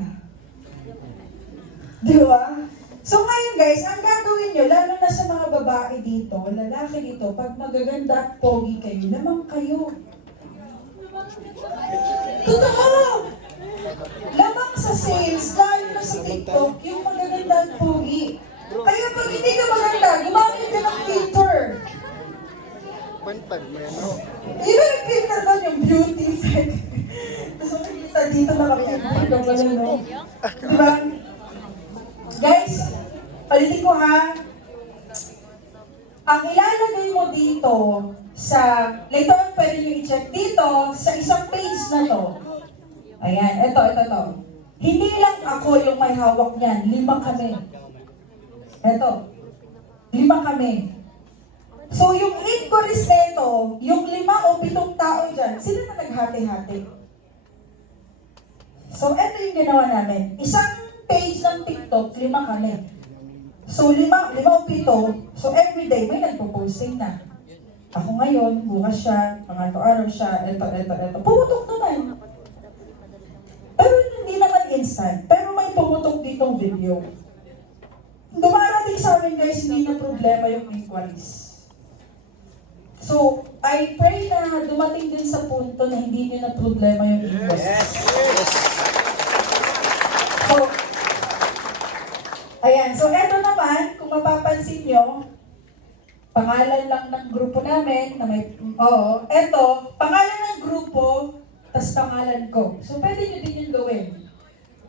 Di ba? So ngayon guys, ang gagawin nyo, lalo na sa mga babae dito, lalaki dito, pag magaganda at pogi kayo, lamang kayo. Totoo! Lamang sa sales, lalo na sa TikTok, yung magaganda at pogi. Kaya pag hindi ka maganda, gumamit ka ng filter. Yun ang filter doon, yung beauty effect. Gusto ko kita dito nakapilter. Diba? Guys, palitin ko ha. Ang ilalagay mo dito sa, later on pwede nyo i-check dito sa isang page na to. Ayan, ito. Hindi lang ako yung may hawak niyan, 5 kami. Ito, 5 kami. So yung inquiries nito, yung 5 o 7 tao dyan, sila na naghati-hati. So ito yung ginawa namin. Isang page ng TikTok, 5 kami. So 5 o 7, so everyday may nagpo-posting na. Ako ngayon, bukas siya, pangatlo araw siya, ito. Pumutok naman. Pero hindi naman instant. Pero may pumutok ditong video. Dumarating sa amin guys, hindi na problema yung inquiries. So, I pray na dumating din sa punto na hindi nyo na problema yung inquiries. So, ayan. So, eto naman, kung mapapansin nyo, pangalan lang ng grupo namin, na may, eto, pangalan ng grupo, tas pangalan ko. So, pwede nyo din yung gawin.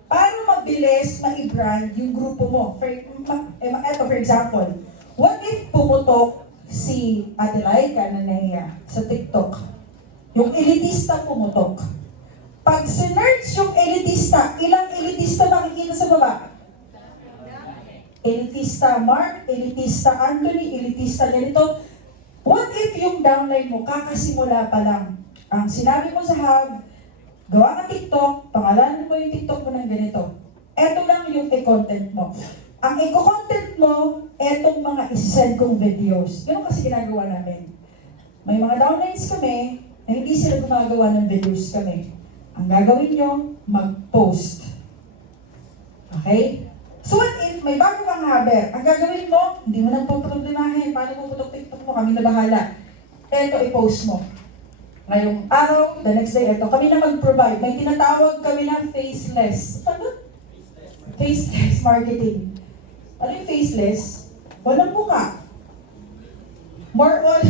Para mabilis, ma-brand yung grupo mo. Eto, for example, What if pumutok si Ate Laika na nahiya sa TikTok? Yung elitista pumutok. Pag sinerch yung elitista, ilang elitista makikita sa baba? Elitista Mark, elitista Anthony, elitista ganito. What if yung downline mo, kakasimula pa lang, ang sinabi mo sa hub, gawa ka TikTok, pangalanan mo yung TikTok mo ng ganito. Eto lang yung i-content mo. Ang i-content mo, etong mga isend kong videos. Ganun kasi ginagawa namin. May mga downlines kami na hindi sila gumagawa ng videos kami. Ang gagawin nyo, mag-post. Okay? So what if may bago kang haber? Ang gagawin mo, hindi mo nang problemahin. Paano mo putok TikTok mo? Kami na bahala. Eto, i-post mo. Ngayong araw, the next day, eto, kami na mag-provide. May tinatawag kami na faceless. Ano? Faceless marketing. Ano yung faceless? Walang mukha. More on,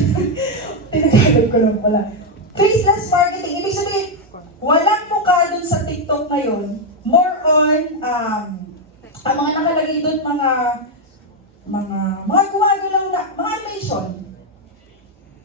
tinagalog ko lang pala. Faceless marketing, ibig sabihin, walang mukha dun sa TikTok ngayon. More on, ang mga nakalagay dun, mga gumagalaw na, mga animation.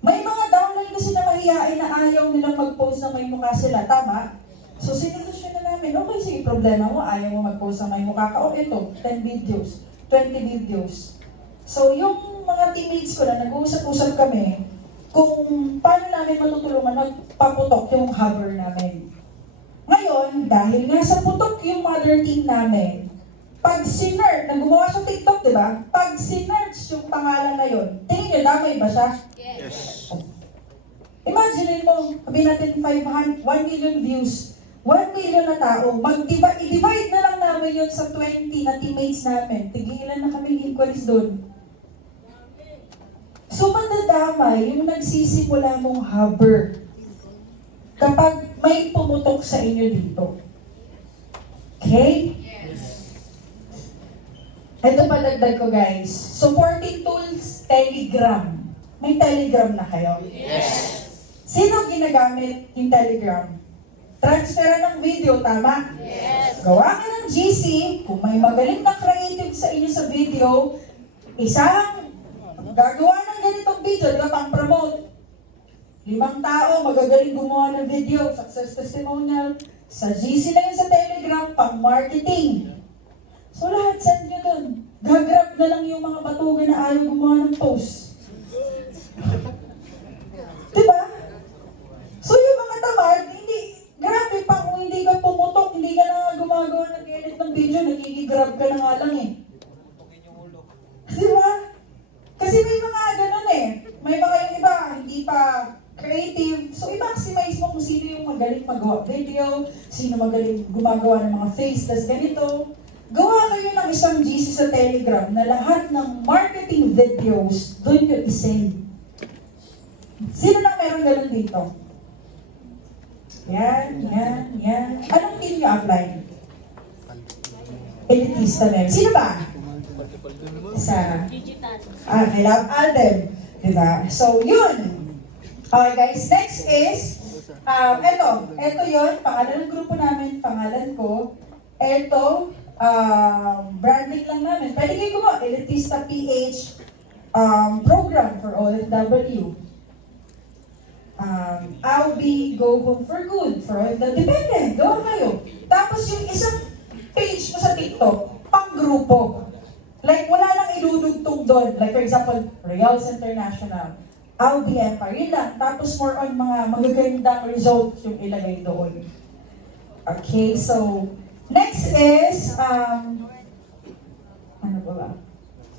May mga downline kasi na mahihain na ayaw nilang mag-post na may mukha sila, tama? So, sinulusyon na namin, okay, sige, problema mo, ayaw mo mag-post na may mukha ka, o ito, 10 videos, 20 videos. So, yung mga teammates ko na nag-uusap-usap kami, kung paano namin matutulungan magpaputok yung hover namin. Ngayon, dahil nga sa putok yung mother team namin, pag sinerch, nang gumawa sa TikTok, di ba? Pag sinerch yung pangalan na yun, tingin nyo, damay ba siya? Yes. Imagine mo, sabihin natin 1 million views, 1 million na tao, i-divide na lang namin yun sa 20 na teammates namin. Tigilan na kami inquiries doon. So, madadamay yung nagsisimula mong hover kapag may pumutok sa inyo dito. Okay? Ito pa dagdag ko guys. Supporting tools, Telegram. May Telegram na kayo? Yes. Sino ginagamit yung Telegram? Transfer ng video, tama? Yes. Gawa ka ng GC, kung may magaling na creative sa inyo sa video, isang gagawa ng ganitong video, di ba, pang-promote. 5 tao, magagaling gumawa ng video, success testimonial. Sa GC na yun sa Telegram, pang-marketing. So lahat send nyo dun. Gagrab na lang yung mga batugan na ayaw gumawa ng post. Diba? So yung mga tamad, grabe pa kung hindi ka pumutok, hindi ka na gumagawa ng edit ng video, nagigigrab ka na nga lang eh. Diba? Kasi may mga ganun eh. May mga yung iba, hindi pa creative. So i-maximize mo kung sino yung magaling magawa video, sino magaling gumagawa ng mga faceless ganito. Gawa kayo ng isang GC sa Telegram na lahat ng marketing videos doon yung isend. Sino na meron ganun dito? Yan. Anong team nyo apply? Elitista men. Sino ba? Sa I love Alden. Diba? So, yun. Okay guys, next is, ito yun, pangalan ng grupo namin, pangalan ko. Ito, branding lang namin. Pwede kayo gumawa, Elitista PH program for OFW. I'll be go home for good for OFW. Depende, gawa kayo. Tapos yung isang page mo sa TikTok, pang grupo. Like, wala nang iludugtong doon. Like, for example, Royals International, I'll be Empire. Yun lang. Tapos more on mga magagandang results yung ilagay doon. Okay, so, next is, ano ba?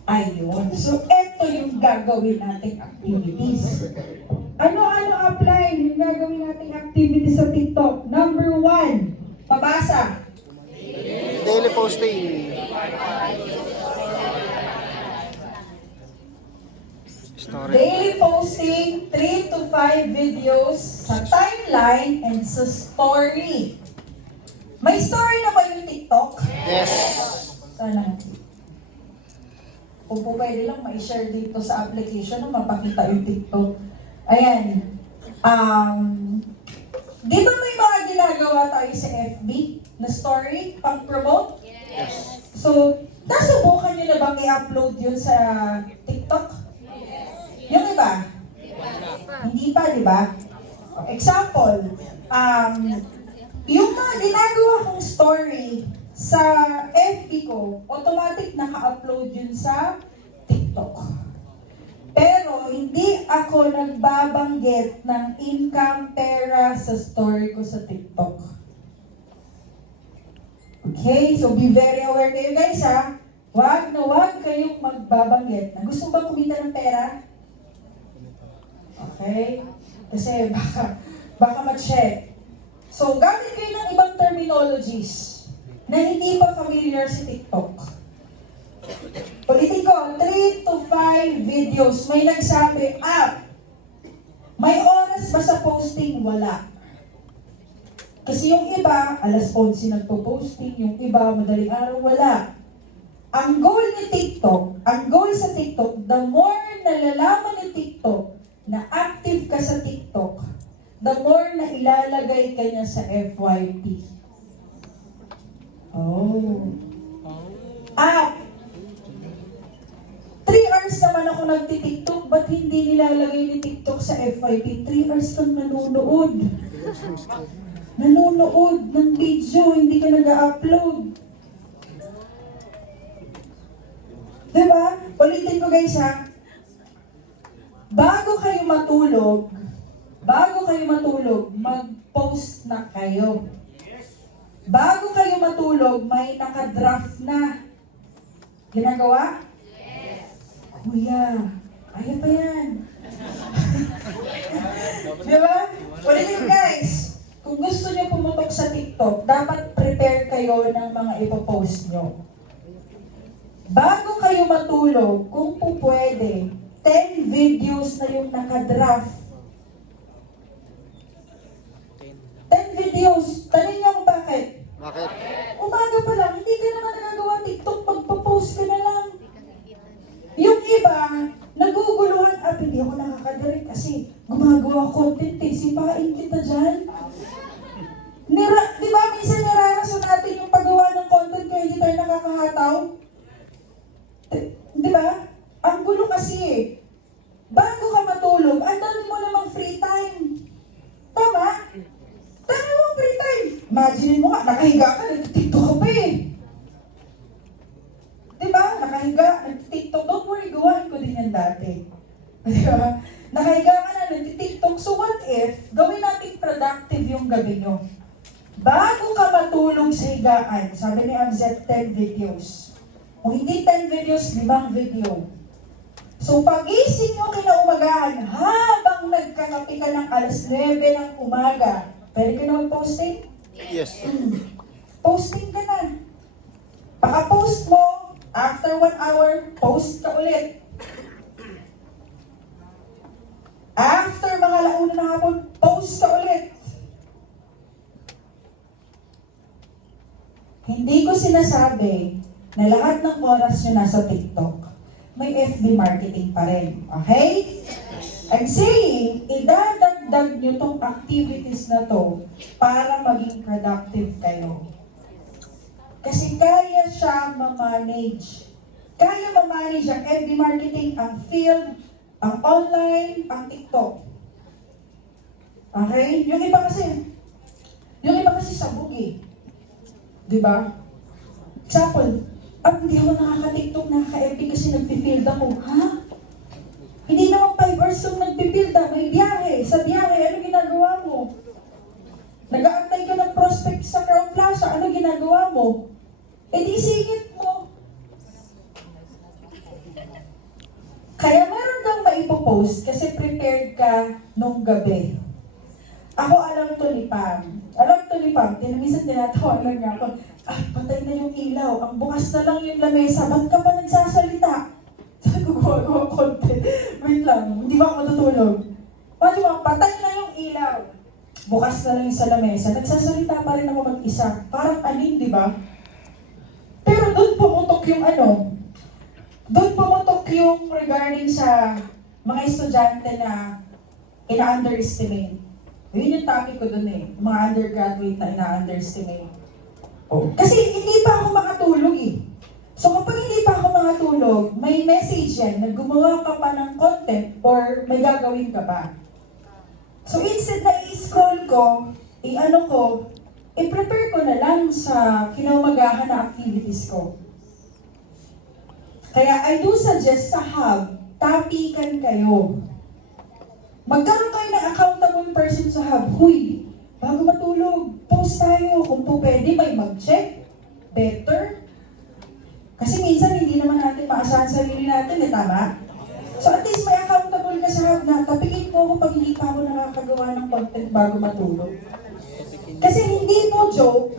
Ayun. So, ito yung gagawin nating activities. Ano apply yung gagawin nating activities sa TikTok? Number 1, pabasa. Daily posting. Story. Daily posting 3 to 5 videos sa timeline and sa story. May story na ba yung TikTok? Yes. Sana. Kung po pwede lang ma-share dito sa application na mapakita yung TikTok. Ayan. Di ba may mga ginagawa tayo sa FB na story, pang-promote? Yes. So, Nasubukan nyo na bang i-upload yun sa TikTok? Yung iba? Hindi pa, di ba? Example, yung mga ginagawa kong story sa FB ko, automatic naka-upload yun sa TikTok. Pero hindi ako nagbabanggit ng income pera sa story ko sa TikTok. Okay, so be very aware kayo guys ha. Wag na wag kayong magbabanggit na gusto ba kumita ng pera? Okay? Kasi baka ma-check. So, gamit kayo ng ibang terminologies na hindi pa familiar sa TikTok. Ulitin ko, 3 to 5 videos. May nagsabi, may oras ba sa posting? Wala. Kasi yung iba, alas 11 nagpo-posting, yung iba, madaling araw, wala. Ang goal ni TikTok, ang goal sa TikTok, the more nalalaman ni TikTok na active ka sa TikTok, the more na ilalagay ka niya sa FYP. Oh. 3 hours naman ako nagti-TikTok, ba't hindi nilalagay ni TikTok sa FYP? 3 hours kang nanonood. Nanonood ng video, hindi ka nag-upload. Diba? Ulitin ko guys ha. Bago kayo matulog, mag-post na kayo. Bago kayo matulog, may naka-draft na. Ginagawa? Kuya, kaya pa yan. Diba? Ulitin guys, kung gusto nyo pumutok sa TikTok, dapat prepare kayo ng mga ipopost nyo. Bago kayo matulog, kung po pwede, 10 videos na yung naka-draft. 10 videos. Tanong niyo kung bakit? Bakit? Umaga pa lang, hindi ka naman nagagawa TikTok, magpo-post ka na lang. Yung iba, naguguluhan, hindi ako nakakadirect kasi gumagawa content sipain kita dyan. Di ba, minsan nirarason natin yung paggawa ng content kaya hindi tayo nakakahataw? Di ba? Ang gulo kasi bago ka matulog, ang dami mo namang free time. Tama? Dami mo free time. Imagine mo nga, nakahiga ka, nag-TikTok ka pa eh. Diba? Nakahiga, nag-TikTok. Don't worry, gawain ko din yan dati. Diba? Nakahiga ka na, nag-TikTok. So what if, gawin natin productive yung gabi nyo. Bago ka matulog sa higaan, sabi ni Amzet, 10 videos. Kung hindi 10 videos, 5 video. So pagising nyo kinaumagahan, habang nagkakape ka ng alas 9 ng umaga, pwede ka na mag-posting? Yes. Posting ka na. Paka-post mo, after 1 hour, post ka ulit. After mga launa na hapon, post ka ulit. Hindi ko sinasabi na lahat ng oras nyo nasa TikTok. May FB marketing pa rin. Okay? I'm saying, idadagdag nyo tong activities na to para maging productive kayo. Kasi kaya siya ma-manage. Kaya ma-manage ang FB marketing, ang field, ang online, ang TikTok. Okay? Yung iba kasi sabog eh. Diba? Example, hindi ako nakaka-TikTok, nakaka-FB kasi nagpipild ako. Ha? Hindi naman 5 hours yung nagpipild may biyahe. Sa biyahe, ano ginagawa mo? Nag-aantay ka ng prospect sa Crown Plaza, ano ginagawa mo? Di singit mo. Kaya meron kang maipopost kasi prepared ka nung gabi. Ako alam to ni Pam. Minsan tinatawanan niya ako, patay na yung ilaw, ang bukas na lang yung lamesa, ba't ka pa nagsasalita? Sabi ko, gumagawa content. Wait lang, hindi ba ako matutulog? Patay na yung ilaw. Bukas na lang yung sa lamesa, nagsasalita pa rin ako mag-isa. Parang alin, di ba? Pero doon pumutok yung regarding sa mga estudyante na ina-underestimate. Yun yung topic ko dun eh. Mga undergraduate na ina-underestimate. Kasi hindi pa ako makatulog eh. So kapag hindi pa ako makatulog, may message yan na gumawa ka pa ng content or may gagawin ka pa. So instead na i-scroll ko, i-prepare ko na lang sa kinaumagahan na activities ko. Kaya I do suggest sa hub, tapikan kayo. Magkaroon kayo ng accountable person sa hub. Huy, bago matulog, post tayo. Kung po pwede, may mag-check. Better. Kasi minsan hindi naman natin maasahan sarili natin, tama? So at least may accountable ka sa hub na tapikin ko ako pag hindi pa ako nakakagawa ng content bago matulog. Kasi hindi mo joke,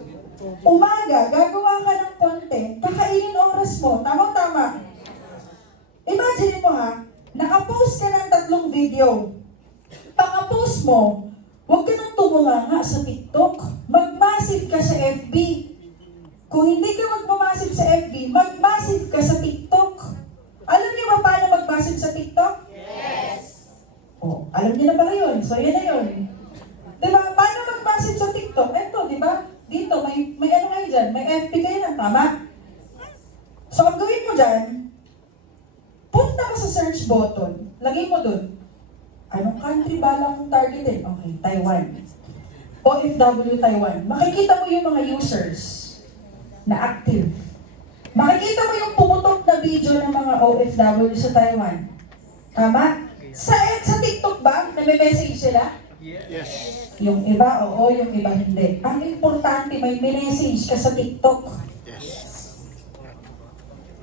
umaga, gagawa ka ng content, kakainin oras mo, tama-tama. Imagine mo ha, nakapost ka ng 3 video. Pang-post mo, huwag ka nang tumunganga sa TikTok. Mag-massive ka sa FB. Kung hindi ka mag-massive sa FB, mag-massive ka sa TikTok. Alam niyo ba paano mag-massive sa TikTok? Yes! Oh, alam niyo na pala yun. So, yan na yun. Diba? Paano mag-massive sa TikTok? Eto, diba? Dito, may ano kayo dyan? May FB kayo na, tama? So, ang gawin mo dyan, punta ka sa search button. Lagay mo dun. Anong country bala kong targetin? Okay, Taiwan. OFW Taiwan. Makikita mo yung mga users na active. Makikita mo yung pumutok na video ng mga OFW sa Taiwan. Tama? Sa TikTok ba? Name-message sila? Yes. Yung iba, oo, yung iba hindi. Ang importante, may message ka sa TikTok. Yes.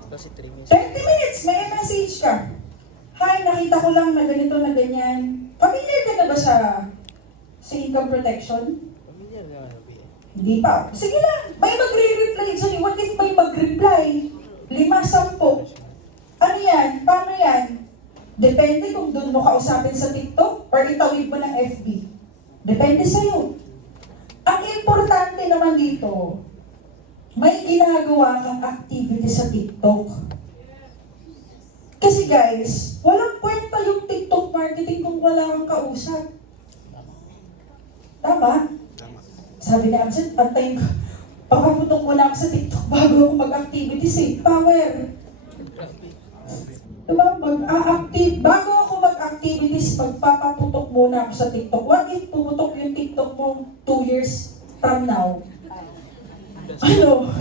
20 minutes, may message ka. Hi, nakita ko lang na ganito na ganyan. Familiar ka na ba sa income protection? Hindi pa. Sige lang, may magre-reply dyan. What if may mag-reply? 5-10. Ano yan? Paano yan? Depende kung doon mo kausapin sa TikTok or itawid mo ng FB. Depende sa'yo. Ang importante naman dito, may ginagawa kang activity sa TikTok. Kasi guys, walang kwenta yung TikTok marketing kung wala kang kausap. Tama? Sabi ni Absent, antayin ko, pakaputok mo na ako sa TikTok bago ako mag-activities Power! Diba? Bago ako mag-activities, magpapaputok muna ako sa TikTok. What if pumutok yung TikTok mo 2 years from now? Ano?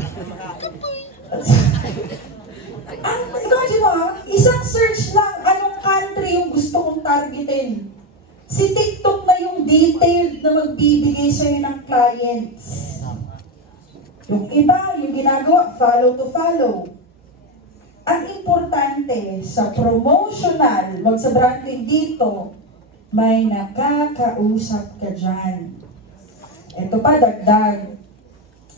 Imagine mo isang search lang, anong country yung gusto kong targetin. Si TikTok na yung detailed na magbibigay sa'yo ng clients. Yung iba, yung ginagawa, follow to follow. Ang importante sa promotional, wag sa branding dito, may nakakausap ka dyan. Ito pa, dagdag.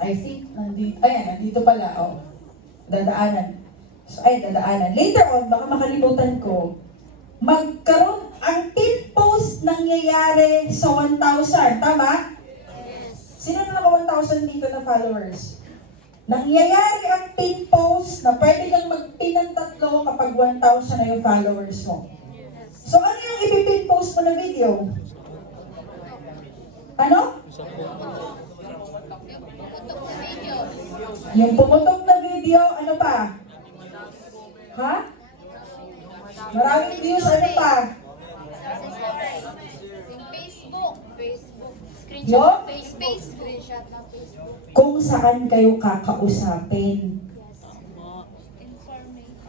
I think, nandito pala, dadaanan. So, dadaanan. Later on, baka makalimutan ko, magkaroon ang pin post nangyayari sa 1,000. Tama? Yes. Sino na naka 1,000 dito na followers? Nangyayari ang pin post na pwede kang mag-pin ng 3 kapag 1,000 na yung followers mo. So ano yung ipipin post mo na video? Ano? Yung pumutok na video, ano pa? Ha? Maraming views, ano pa? Yo? Screenshot ng Facebook. Kung saan kayo kakausapin.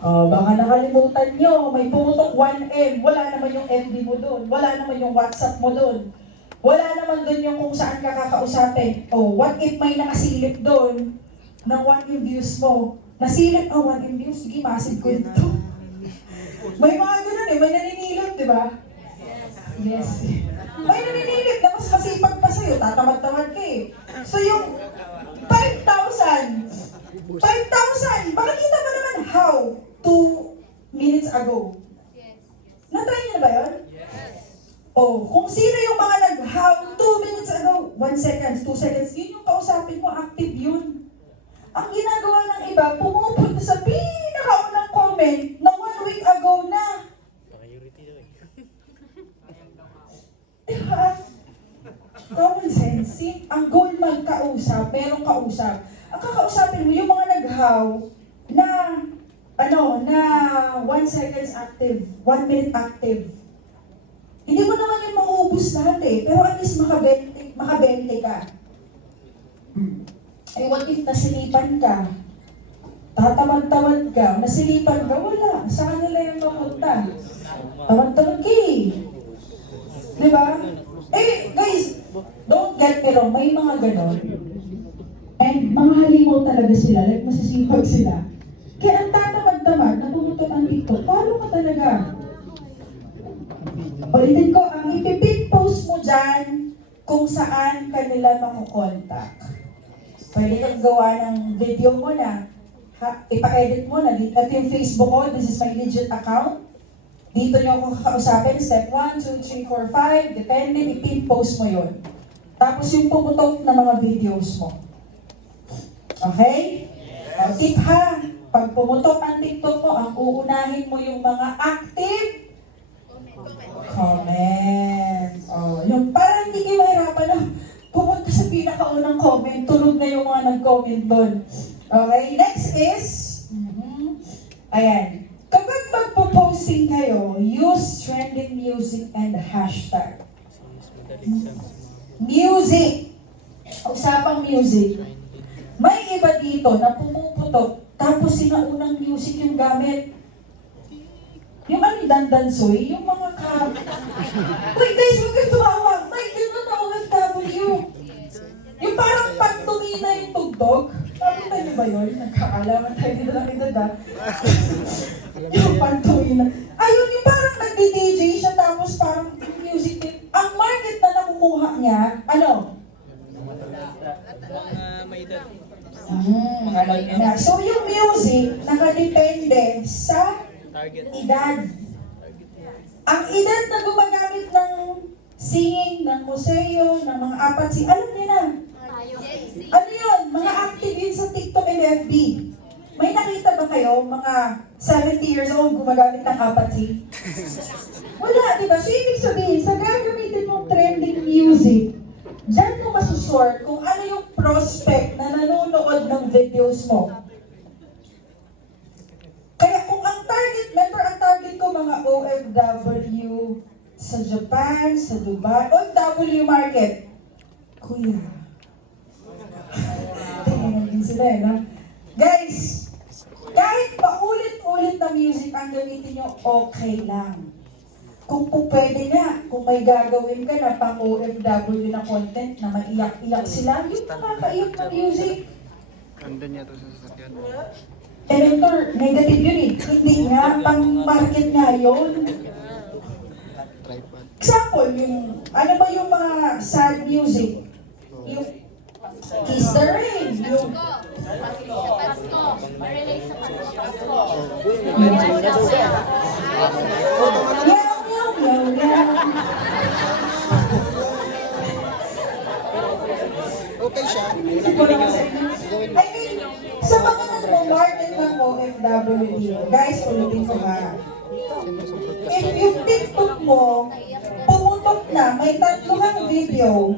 Baka nakalimutan nyo, may pumutok 1M, wala naman yung MB mo doon, wala naman yung WhatsApp mo doon, wala naman doon yung kung saan ka kakausapin. What if may nakasilip doon ng 1M views mo? Nasilip, 1M views, sige, massive ko ito. May mga ganun may naninilip, di ba? Yes. May naninilip na mas masipag pa sa'yo, tatamad-tamad ka So yung 5,000, makikita mo naman how 2 minutes ago. Na-try niyo na ba yun? Kung sino yung mga nag-how 2 minutes ago, 1 seconds, 2 seconds, yun yung kausapin mo, active yun. Ang ginagawa ng iba, pumupunta sa pinakaunang comment na 1 week ago na. Diba? Common sense. Ang goal magkausap, merong kausap. Ang kakausapin mo, yung mga nag-how na na 1 seconds active, 1 minute active. Hindi mo naman yung mauubos lahat eh, pero at least makabente ka. Eh what if nasilipan ka? Tatamad-tamad ka, nasilipan ka, wala. Sa kanila yung mapunta. Tamad-tamad ka eh. Diba? Eh, guys, don't get me wrong, may mga ganon. And mga halimaw talaga sila, like masisipag sila. Kaya ang tatamad-tamad na pumutok ang TikTok, paano ka talaga? Ulitin ko, ang ipipin post mo dyan kung saan kanila makukontak. Pwede kang gawa ng video mo na, ipa-edit mo na, ito yung Facebook ko, this is my legit account. Dito nyo ako kakausapin, step 1, 2, 3, 4, 5, depende, ipin post mo yun. Tapos yung pumutok na mga videos mo. Okay? O, tip ha, pag pumutok ang TikTok mo, ang uunahin mo yung mga active comment. O, yung parang hindi kayo mahirapan na pumunta sa pinakaunang comment, tunog na yung mga nag-comment doon. Okay, next is, ayan, kapag magpo-posting kayo, use trending music and hashtag. Music. Usapang music. May iba dito na pumuputok, tapos sinaunang music yung gamit. Yung ano, dandansoy, yung mga Wait guys, huwag kang tumawa. May gano'n na OFW. Yung parang pantumina yung tugtog. Nakita niyo ba yun? Nagkaalaman tayo dito lang ito da. Yung pantumina. Ayun, yung parang nagdi-DJ siya tapos parang music din. Ang market na nakukuha niya, ano? So yung music, nakadepende sa edad. Ang edad na gumagamit ng singing, ng museo, ng mga apatsi, alam niyo na. Ano yun? Mga active yun sa TikTok and FB. May nakita ba kayo, mga 70 years old gumagamit ng apatsi? Wala, di ba? So, ibig sabihin, sa gagamitin mong trending music, dyan mo masusort kung ano yung prospect na nanonood ng videos mo. Kaya kung ang target, remember ang target ko mga OFW sa Japan, sa Dubai, OFW market. Kuya. Tingnan din sila eh, no? Guys, kahit paulit-ulit na music ang gamitin nyo, okay lang. Kung pwede nga, kung may gagawin ka na pang OFW na content na maiyak-iyak sila, yung nakakaiyak na music. Andun niya to sa sasakyan. Mentor, negative yun eh. Hindi nga, pang-market nga yun. Tripod. Example, yung, ano ba yung mga sad music? Yung Kiss the Rain, yung Sa Pasko. Relate sa Pasko. Yaw. Okay siya. I mean, sa mga nagmo-market ng OFW dito, guys, ulitin ko ha. If yung TikTok mo, pumutok na, may 3 video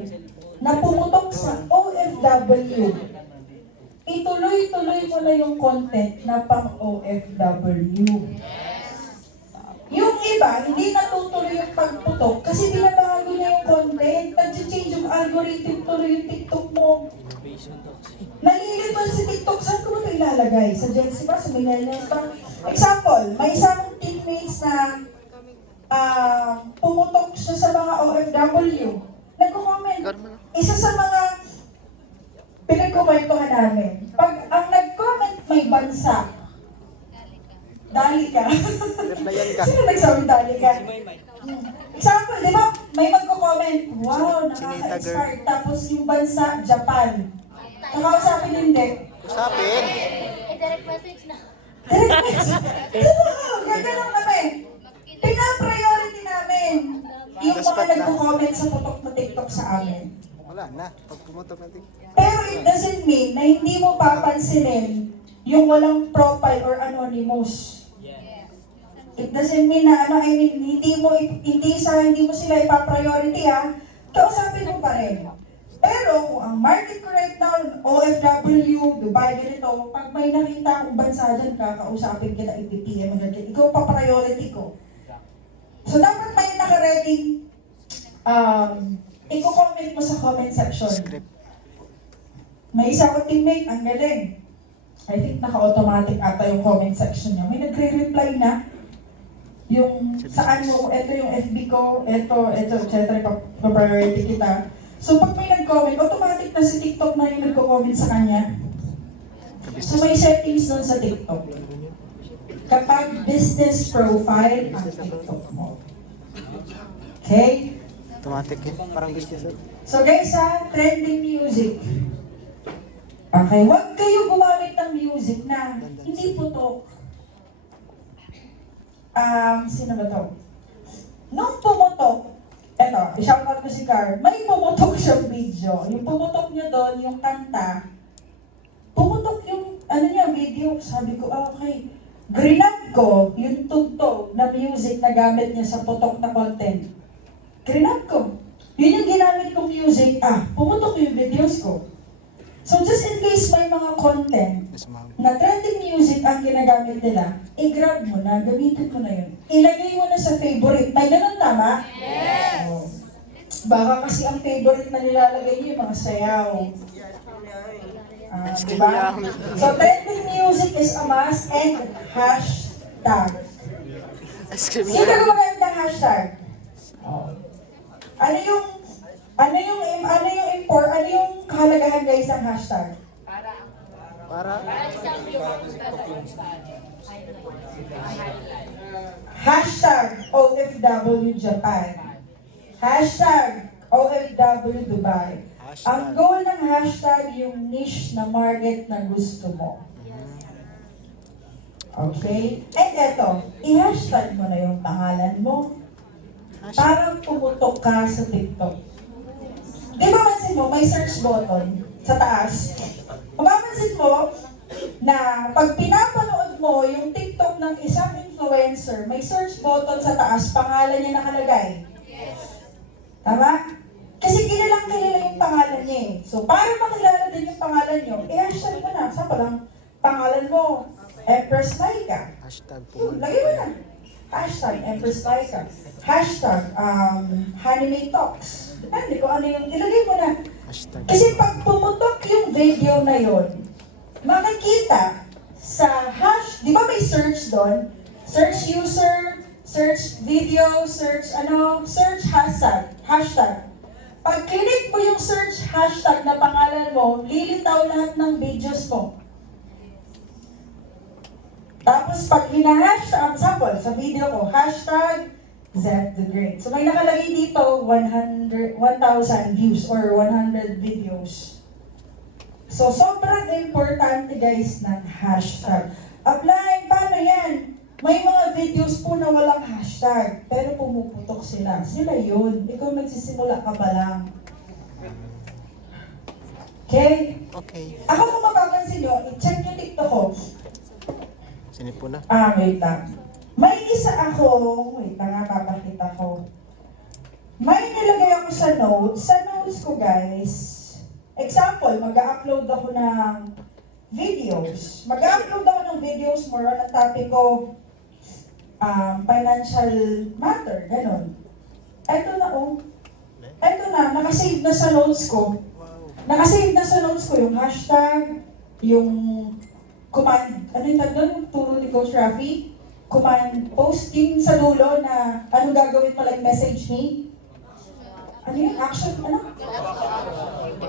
na pumutok sa OFW, ituloy-tuloy mo na yung content na pang OFW. Yung iba, hindi natutuloy yung pagputok kasi binabago na yung content, nag-change yung algorithm tuloy yung TikTok mo. Nalilito si TikTok, saan ko ba ito ilalagay? Sa Gen Z ba? Sa millennials ba? Example, may isang teammates na pumutok siya sa mga OFW. Nagko-comment. Isa sa mga pinagkumentuhan namin. Pag ang nag-comment may bansa, dali ka. Sino nagsawing dali ka? Example, di ba? May magko-comment, wow, nakaka-inspire. Tapos yung bansa, Japan. Nakausapin hindi. Usapin. Direct message na. Direct message. Gaganon kami. Pina-priority namin yung mga nagko-comment sa putok na TikTok sa amin. Wala na. Pag pumutok natin. Pero it doesn't mean na hindi mo papansinin yung walang profile or anonymous. It doesn't mean na hindi mo sila ipa-priority ha. Kausapin mo pa rin. Pero kung ang market ko right now, OFW, Dubai, ganito, pag may nakita akong bansa dyan, kakausapin kita, ipipm mo na dyan, ikaw pa priority ko. So dapat may nakaready, i-comment mo sa comment section. Script. May isa ko teammate, ang galing. I think naka-automatic ata yung comment section niya. May nagre-reply na yung saan mo, ito yung FB ko, ito, etc. Pa-priority kita. So pag may nag-comment, automatic na si TikTok na yung nagko-comment sa kanya. So may settings doon sa TikTok. Kapag business profile ang TikTok mo. Okay? Automatic eh. Parang business eh. So guys ha, trending music. Okay, huwag kayo gumamit ng music na hindi putok. Sino ba to? Nung pumutok, eto, i-shoutout ko si Car, may pumutok siyang video. Yung pumutok niya doon, yung kanta, pumutok yung, video. Sabi ko, okay. Grinab ko yung tugtog na music na gamit niya sa putok na content. Grinab ko. Yun yung ginamit kong music, pumutok yung videos ko. So just in case may mga content Yes, ma'am. na trending music ang ginagamit nila, i-grab mo na, gamitin mo na yun. Ilagay mo na sa favorite. May ganun, tama? Yes! Oh. Baka kasi ang favorite na nilalagay niyo yung mga sayaw. Diba? So trending music is a must and hashtag. Sino gumaganda ng hashtag? Oh. Ano yung kahalagahan guys ng hashtag? Para? Hashtag OFW Japan. Hashtag OFW Dubai. Ang goal ng hashtag yung niche na market na gusto mo. Okay? And eto, i-hashtag mo na yung pangalan mo. Parang pumutok ka sa TikTok. Di ba mansin mo, may search button sa taas. Mapapansin mo na pag pinapanood mo yung TikTok ng isang influencer, may search button sa taas, pangalan niya nakalagay. Tama? Kasi kilalang kilala yung pangalan niya eh. So, para makilala din yung pangalan niyo, i-hashtag mo na. Sa palang pangalan mo, Empress Laika. Hashtag Lagay mo na. Hashtag Empress Laika. Hashtag Hanime Talks. Depende kung ano yung ilagay mo na. Hashtag. Kasi pag pumutok yung video na yon, makikita sa hash, di ba may search doon? Search user, search video, search hashtag. Pag click mo yung search hashtag na pangalan mo, lilitaw lahat ng videos mo. Tapos pag hina-hashtag, example, sa video ko, hashtag Zep the Great. So may nakalagay dito 1,000 views or 100 videos. So sobrang importante guys ng hashtag. Apply, paano yan? May mga videos po na walang hashtag, pero pumuputok sila. Sila yun. Ikaw nagsisimula ka pa lang. Okay? Okay. Ako kung mapapansin nyo, i-check yung TikTok ko. Sinipo na. Wait lang. May isa ako, wait lang, papakita ko. May nilagay ako sa notes. Sa notes ko guys, example, mag-upload ako ng videos. Mag-upload ako ng videos, more on ang topic ko, financial matter, ganun. Ito na Ito na, nakasave na sa notes ko. Nakasave na sa notes ko yung hashtag, yung command, ano yung tag doon? Turo ni Coach Rafi? Command posting sa dulo na anong gagawin mo, like message me? Ano yun? Action? Ano?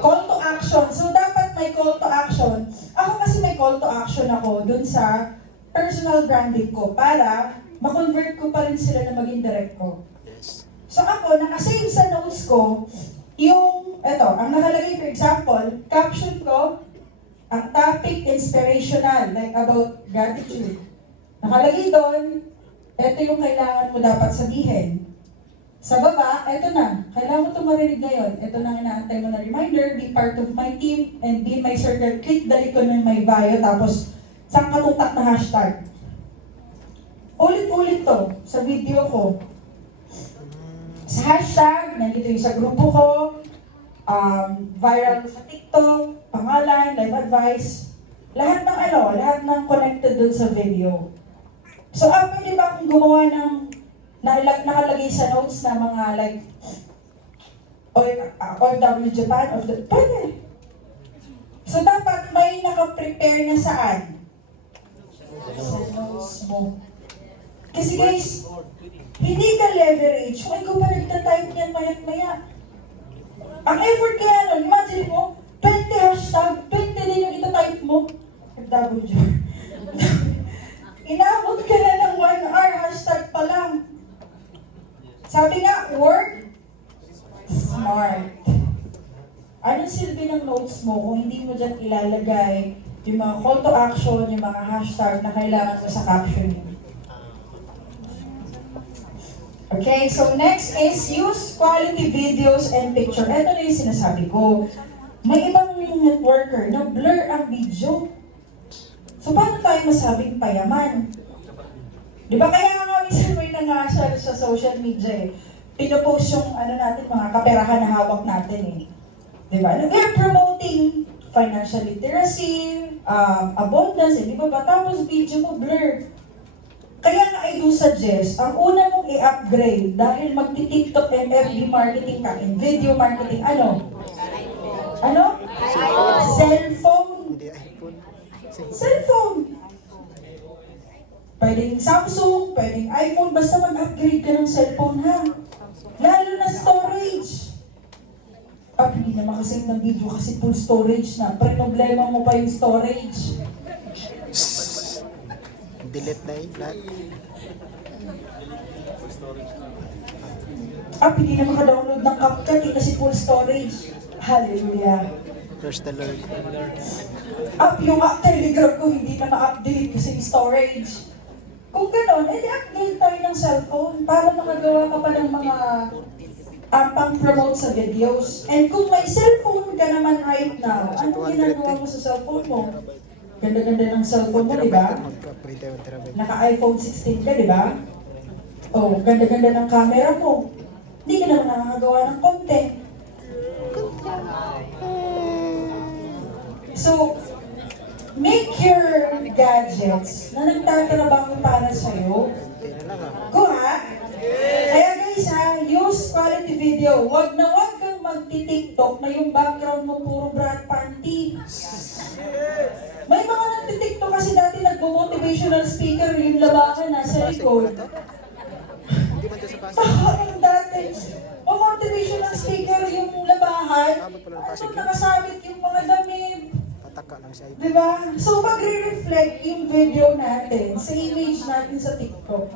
Call to action. So dapat may call to action. Ako kasi may call to action ako dun sa personal branding ko para ma-convert ko pa rin sila na maging direct ko. Yes. So ako, nakasave sa notes ko, yung, ang nakalagay for example, caption ko, ang topic inspirational, like about gratitude. Nakalagay doon, ito yung kailangan mo dapat sabihin. Sa baba, ito na, kailangan mo ito marinig ngayon. Ito na inaantay mo na reminder, be part of my team, and be in my circle. Click the icon ng my bio, tapos isang katutak na hashtag. Ulit-ulit to sa video ko. Sa hashtag, nandito yung sa grupo ko, viral sa TikTok, pangalan, life advice, lahat ng connected dun sa video. So, pwede ba akong gumawa ng nakalagay sa notes na mga like OFW Japan of the pwede. So, dapat may nakaprepare na saan? Sa notes mo. Kasi guys, hindi ka leverage. Kung ikaw pa nagtatype niyan maya-maya. Ang effort kaya nun, imagine mo, 20 hashtag, 20 din yung itatype mo. OFW. Inabot ka na ng 1 hour, hashtag pa lang. Sabi nga, work smart. Anong silbi ng notes mo kung hindi mo dyan ilalagay yung mga call to action, yung mga hashtag na kailangan mo sa captioning? Okay, so next is use quality videos and picture. Ito na yung sinasabi ko. May ibang networker na blur ang video. So paano tayo masabing payaman? Di ba kaya nga minsan may nangasar sa social media eh. Pinopost yung natin, mga kaperahan na hawak natin eh. Di ba? We're promoting financial literacy, abundance, di ba ba? Tapos video mo blur. Kaya nga I do suggest, ang una mong i-upgrade dahil magti-TikTok and FB marketing ka, and video marketing, ano? Cellphone. Hindi iPhone. Cellphone. Pwedeng Samsung, pwedeng iPhone, basta mag-upgrade ka ng cellphone ha. Lalo na storage. Hindi na makasave ng video kasi full storage na. Problema mo pa yung storage. Delete na yun lahat. Hindi na makadownload ng CapCut kasi full storage. Hallelujah. Praise the Lord. Yung Telegram ko hindi na ma-update kasi yung storage. Kung gano'n, update tayo ng cellphone para makagawa ka pa ng mga pang-promote sa videos. And kung may cellphone ka naman right now, anong ginagawa mo sa cellphone mo? Ganda-ganda ng cellphone mo, di ba? Naka-iPhone 16 ka, di ba? Ganda-ganda ng camera mo. Hindi ka naman nakakagawa ng content. So, make your gadgets na nagtatrabaho para sa'yo. Go ha? Kaya guys ha, use quality video. Wag kang magti-TikTok na yung background mo puro bra panty. May mga nagti-TikTok kasi dati nagmo-motivational speaker yung labakan nasa likod. Yung dati, motivational speaker yung labahan, nakasabit yung mga damit. Pataka lang siya. Diba? So, magre-reflect yung video natin sa image natin sa TikTok.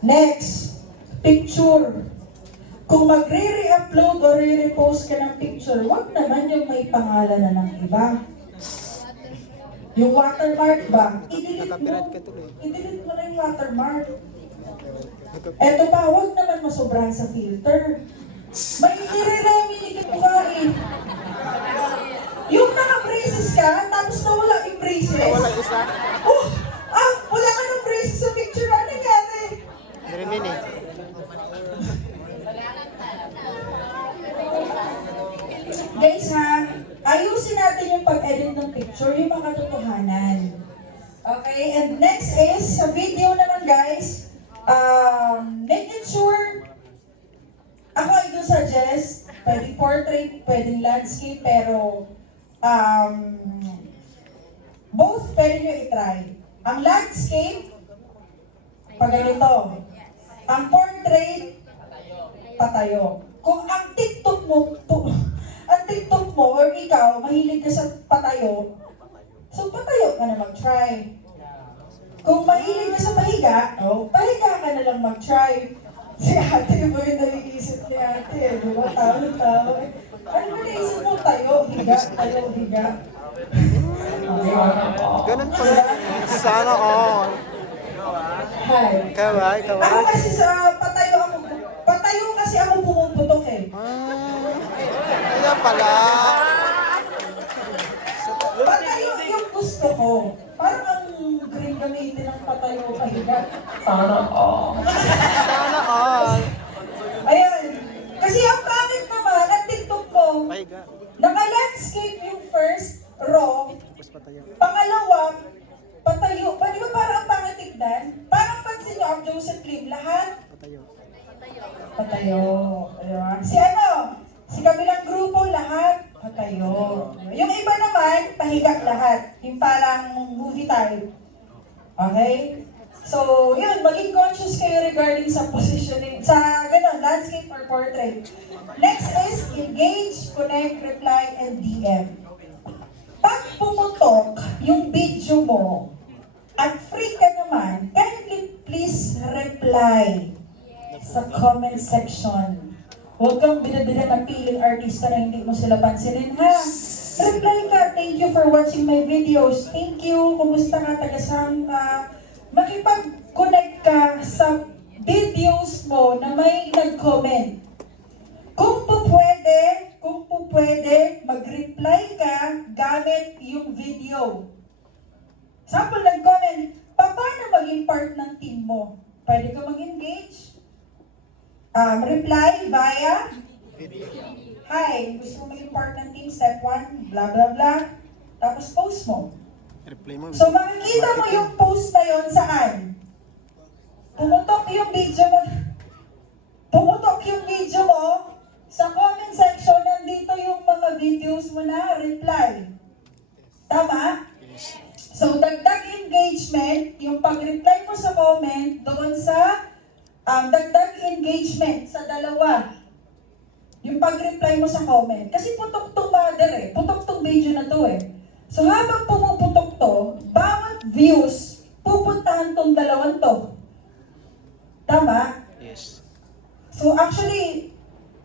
Next, picture. Kung magre-re-upload o re-repost ka ng picture, wag naman yung may pangalan na ng iba. Yung watermark ba? I-delete mo na yung watermark. Eto pa, wag naman masobrahan sa filter. May nire-remedy ka pa eh. Yung naka-braces ka, tapos nawala yung braces. Wala isa. Wala ka ng braces sa picture. Ano nangyari? Remini. Guys ha, ayusin natin yung pag-edit ng picture, yung mga katotohanan. Okay, and next is, sa video naman guys, making sure, ako I do suggest, pwedeng portrait, pwedeng landscape, pero both pwede nyo i-try. Ang landscape, pag ganito. Ang portrait, patayo. Kung ang TikTok mo or ikaw, mahilig ka sa patayo, so patayo ka na mag-try. Kung mahilig ka sa pahiga, pahiga ka na lang mag-try. Si ate mo yung naiisip ni ate, di ba? Tao. Ano ba naisip mo? Tayo, higa. Ganun pala. Sana all. Hi. Kaway. Ako kasi patayo kasi ako pumuputok eh. Kaya pala. Patayo yung gusto ko. Parang ang green gamitin ng patayo pahiga. Sana all. Ayan. Kasi ang pangit naman, ang TikTok ga. Naka-landscape yung first row, Tapos patayo. pangalawa, patayo. Di ba parang ang pangit tignan? Parang pansin nyo ang Joseph Lim, lahat Patayo. patayo. Diba? Si ano? Si kabilang grupo, lahat patayo. Yung iba naman, pahiga lahat. Yung parang movie type. Okay? So, yun, maging conscious kayo regarding sa positioning, sa ganun, landscape or portrait. Next is engage, connect, reply, and DM. Pag pumutok yung video mo at free ka naman, kindly please reply sa comment section. Huwag kang binabila ng piling artista na hindi mo sila pansinin, ha? Reply ka, thank you for watching my videos. Thank you, kumusta ka, taga-saan ka? Makipag-connect ka sa videos mo na may nag-comment. Kung po pwede, mag-reply ka gamit yung video. Sample, nag-comment, paano maging part ng team mo? Pwede ka mag-engage? Reply via, hi, gusto mo maging part ng team, step 1, blah blah blah. Tapos post mo. Reply mo. So makikita mo yung post na yon saan? Pumutok yung video mo. Pumutok yung video mo. Sa comment section, nandito yung mga videos mo na reply. Tama? So dagdag engagement, yung pag-reply mo sa comment, doon sa dagdag engagement sa dalawa. Yung pag-reply mo sa comment. Kasi putok tong mother putok tong video na to So habang pumuputok to, bawat views, pupuntahan tong dalawang to. Tama? Yes. So actually,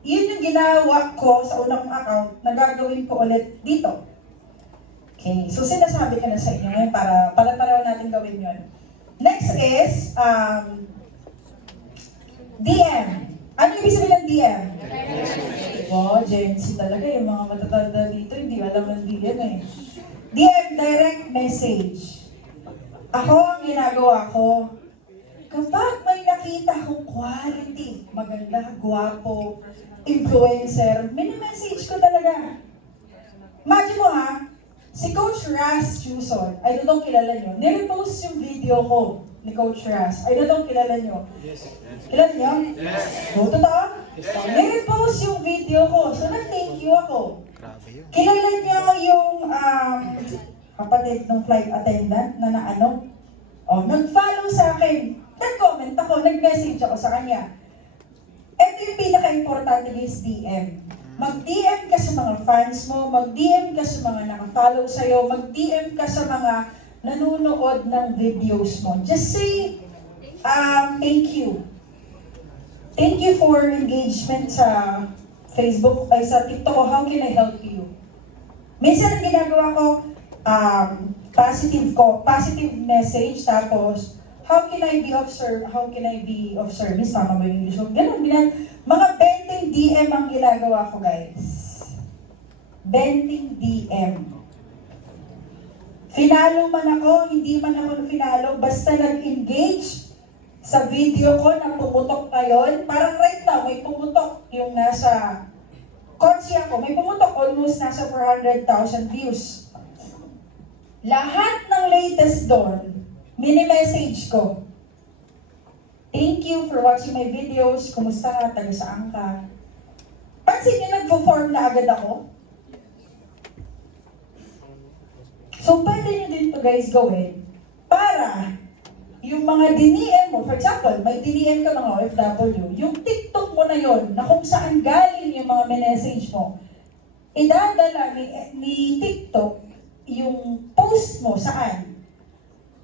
yun yung ginawa ko sa unang account na gagawin ko ulit dito. Okay, so sinasabi ko na sa inyo ngayon para pareho natin gawin yun. Next is, DM. Ano ibig sabihin ng DM? Oh, Gen Z talaga. Yung mga matatanda dito, hindi alam ng DM DM, direct message. Ako ang ginagawa ko. Kapag may nakita kong quality, maganda, gwapo, influencer, mini-message ko talaga. Imagine mo ha, si Coach Ras Chuson, I don't know kilala nyo, nirepost yung video ko ni Coach Ras. I don't know kilala nyo. Kilala nyo? Yes. So, totoo? Yes. Nirepost yung video ko, so nag-thank you ako. Grabe yun. Kilala nyo yung kapatid ng flight attendant na nag-follow sa akin. Nag-comment ako, nag-message ako sa kanya. Ito yung pinaka-importante is DM. Mag-DM ka sa mga fans mo, mag-DM ka sa mga naka-follow sa'yo, mag-DM ka sa mga nanonood ng videos mo. Just say, thank you. Thank you for engagement sa Facebook, ay sa TikTok ko, how can I help you? Minsan ang ginagawa ko, positive message, tapos, how can I be of service? Tama ba yung English? Ganun, mga bending DM ang ginagawa ko, guys. Bending DM. Finalo man ako, hindi man ako finalo, basta nag-engage sa video ko na pumutok ngayon. Parang right now, may pumutok yung nasa Kotsi ako, may pumutok almost nasa 400,000 views. Lahat ng latest doon, mini-message ko. Thank you for watching my videos. Kumusta ka? Taga saan ka? Pansin niyo, nagpo-form na agad ako. So, pwede niyo din to guys gawin para yung mga diniem mo, for example, may diniem ka mga OFW, yung TikTok mo na yon na kung saan galing yung mga message mo, idadala ni TikTok yung post mo saan?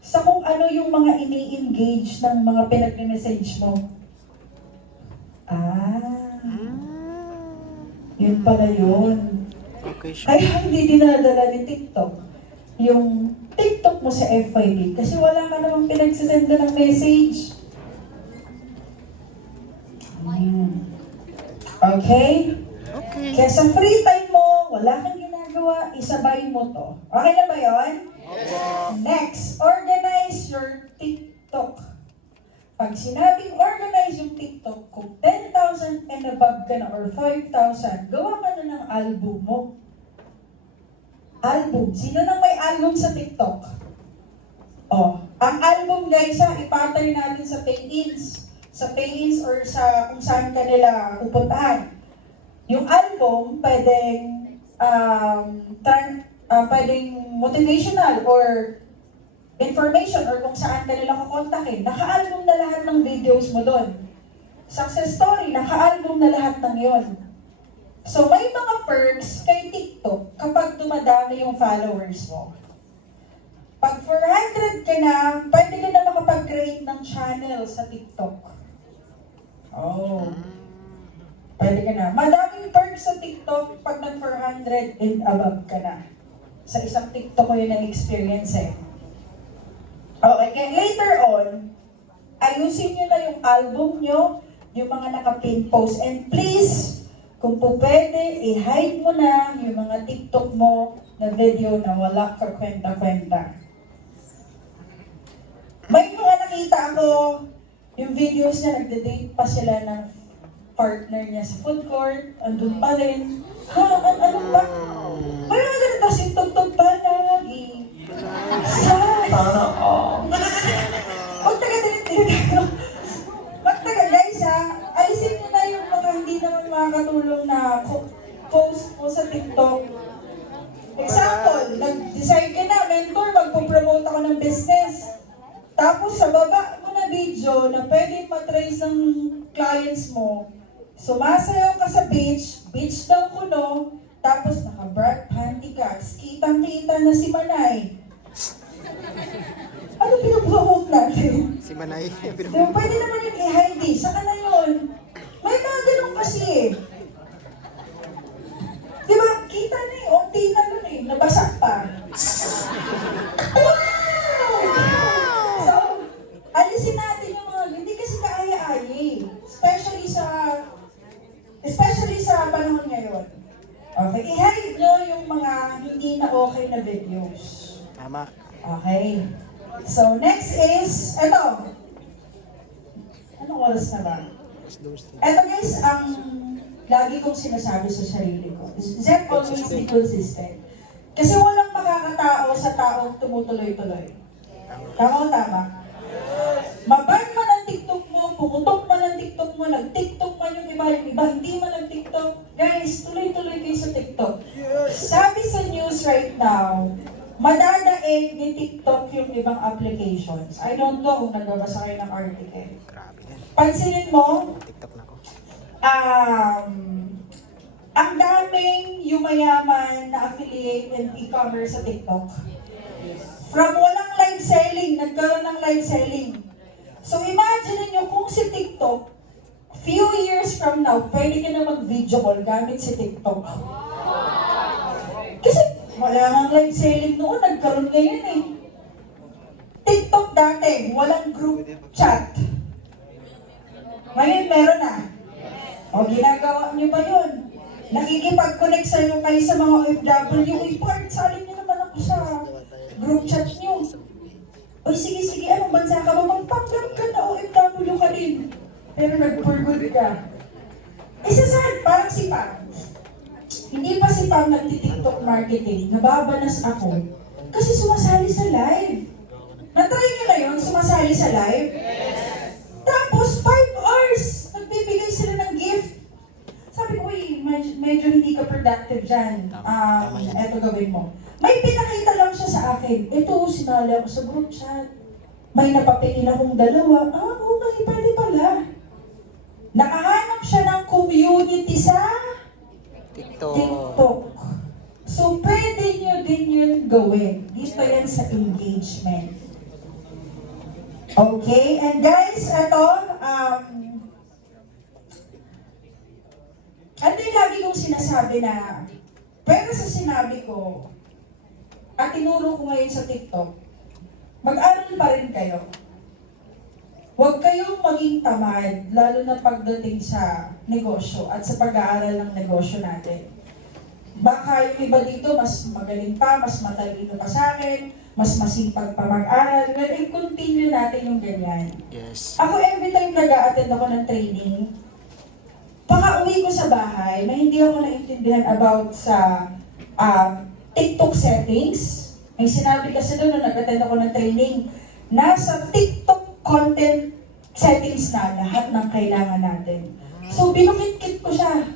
Sa kung ano yung mga ini-engage ng mga pinag-message mo. Yun pala yun. Okay, sure. Kaya hindi dinadala ni TikTok yung TikTok mo sa FYP kasi wala ka namang pinagsasenda ng message. Okay? Okay. Kaya sa free time mo, wala kang ginagawa, isabay mo to. Okay na ba yun? Next, organize your TikTok. Pag sinabing organize yung TikTok, kung 10,000 4,000 and above ka na or 5,000, gawa ka na ng album mo. Album. Sino nang may album sa TikTok? Oh, ang album guys ipatay natin sa pay-ins. Sa pay-ins or sa kung saan ka nila pupuntahan. Yung album, pwedeng motivational or information or kung saan ka nila kukontakin. Naka-album na lahat ng videos mo doon. Success story, naka-album na lahat ng yon. So may mga perks kay TikTok kapag dumadami yung followers mo. Pag 400 ka na, pwede ka na makapag-create ng channel sa TikTok. Oh. Pwede ka na. Madaming perks sa TikTok pag nag-400 and above ka na. Sa isang TikTok ko yun ang experience eh. Okay, and later on, ayusin nyo na yung album nyo, yung mga naka-pin post. And please, kung po pwede, i-hide mo na yung mga TikTok mo na video na wala ka kwenta-kwenta. May mga nakita ako, yung videos na nagde-date pa sila ng partner niya sa food court, andun pa rin. Ano ba? May mga ganito, sintugtog pa lagi. Sana all. Huwag taga-dilit-dilit. Guys alisin mo na yung mga hindi naman makakatulong na post mo sa TikTok. Example, nag-decide ka na, mentor, magpo-promote ako ng business. Tapos sa baba mo na video na pwede matrace ng clients mo, sumasayaw ka sa beach daw kuno, tapos naka-bright panty ka, kitang-kita na si Manay. Ano pinapromote natin? Si Manay. Diba, pwede naman yung i-hide eh. Saka na yun. May mga ganun kasi eh. Diba, kita na eh. Unti na nun eh. Nabasa pa. Wow! So, alisin natin yung mga, hindi kasi kaaya-aya eh. Especially sa panahon ngayon. Okay, i-hide nyo yung mga hindi na okay na videos. Tama. Okay. So, next is, eto. Anong oras na ba? Eto guys, ang lagi kong sinasabi sa sarili ko. Zep always be consistent. Kasi walang makakatao sa taong tumutuloy-tuloy. Tama o tama? Maban man ang TikTok mo, pumutok man ang TikTok mo, nag-TikTok man yung iba hindi man nag-TikTok. Guys, tuloy-tuloy kayo sa TikTok. Sabi sa news right now, madadaig ni TikTok yung ibang applications. I don't know kung nagbabasa kayo ng article. Grabe yan. Pansinin mo, TikTok na ko. ang daming yumayaman na affiliate in e-commerce sa TikTok. From walang live selling, nagkaroon ng live selling. So imagine niyo kung si TikTok, few years from now, pwede ka na mag-video call gamit si TikTok. Kasi wala nang live selling noon, nagkaroon ngayon eh. TikTok dati, walang group chat. Ngayon meron na. O ginagawa niyo ba yun? Nakikipag-connect sa'yo kayo sa mga OFW. Uy, part, salin niyo naman ako sa group chat niyo. Uy, sige, anong bansa ka ba? Magpanggap ka na OFW ka rin. Pero nag-for-good ka. Isa saan, parang si Pam. Hindi pa si Pam nagti-TikTok marketing, nababanas ako. Kasi sumasali sa live. Na-try niyo na yun, sumasali sa live? Tapos, 5 hours, nagbibigay sila ng gift. Sabi ko, uy, medyo hindi ka productive dyan. Eto gawin mo. May pinakita lang siya sa akin. Ito, sinali ako sa group chat. May napapilin akong dalawa. Okay, pwede pala. Nakahanap siya ng community sa TikTok. So, pwede nyo din yun gawin. Dito yan sa engagement. Okay, and guys, ito, ano yung lagi kong sinasabi na, pero sa sinabi ko, at tinuro ko ngayon sa TikTok, mag-aral pa rin kayo. Huwag kayong maging tamad, lalo na pagdating sa negosyo at sa pag-aaral ng negosyo natin. Baka yung iba dito, mas magaling pa, mas matalino pa sa akin, mas masipag pa mag-aral. Well, i-continue natin yung ganyan. Yes. Ako every time nag-a-attend ako ng training, Paka-uwi ko sa bahay, may hindi ako naintindihan about sa TikTok settings. May sinabi kasi doon nung nag-attend ako ng training, nasa TikTok content settings na lahat ng kailangan natin. So, binukit-kit ko siya.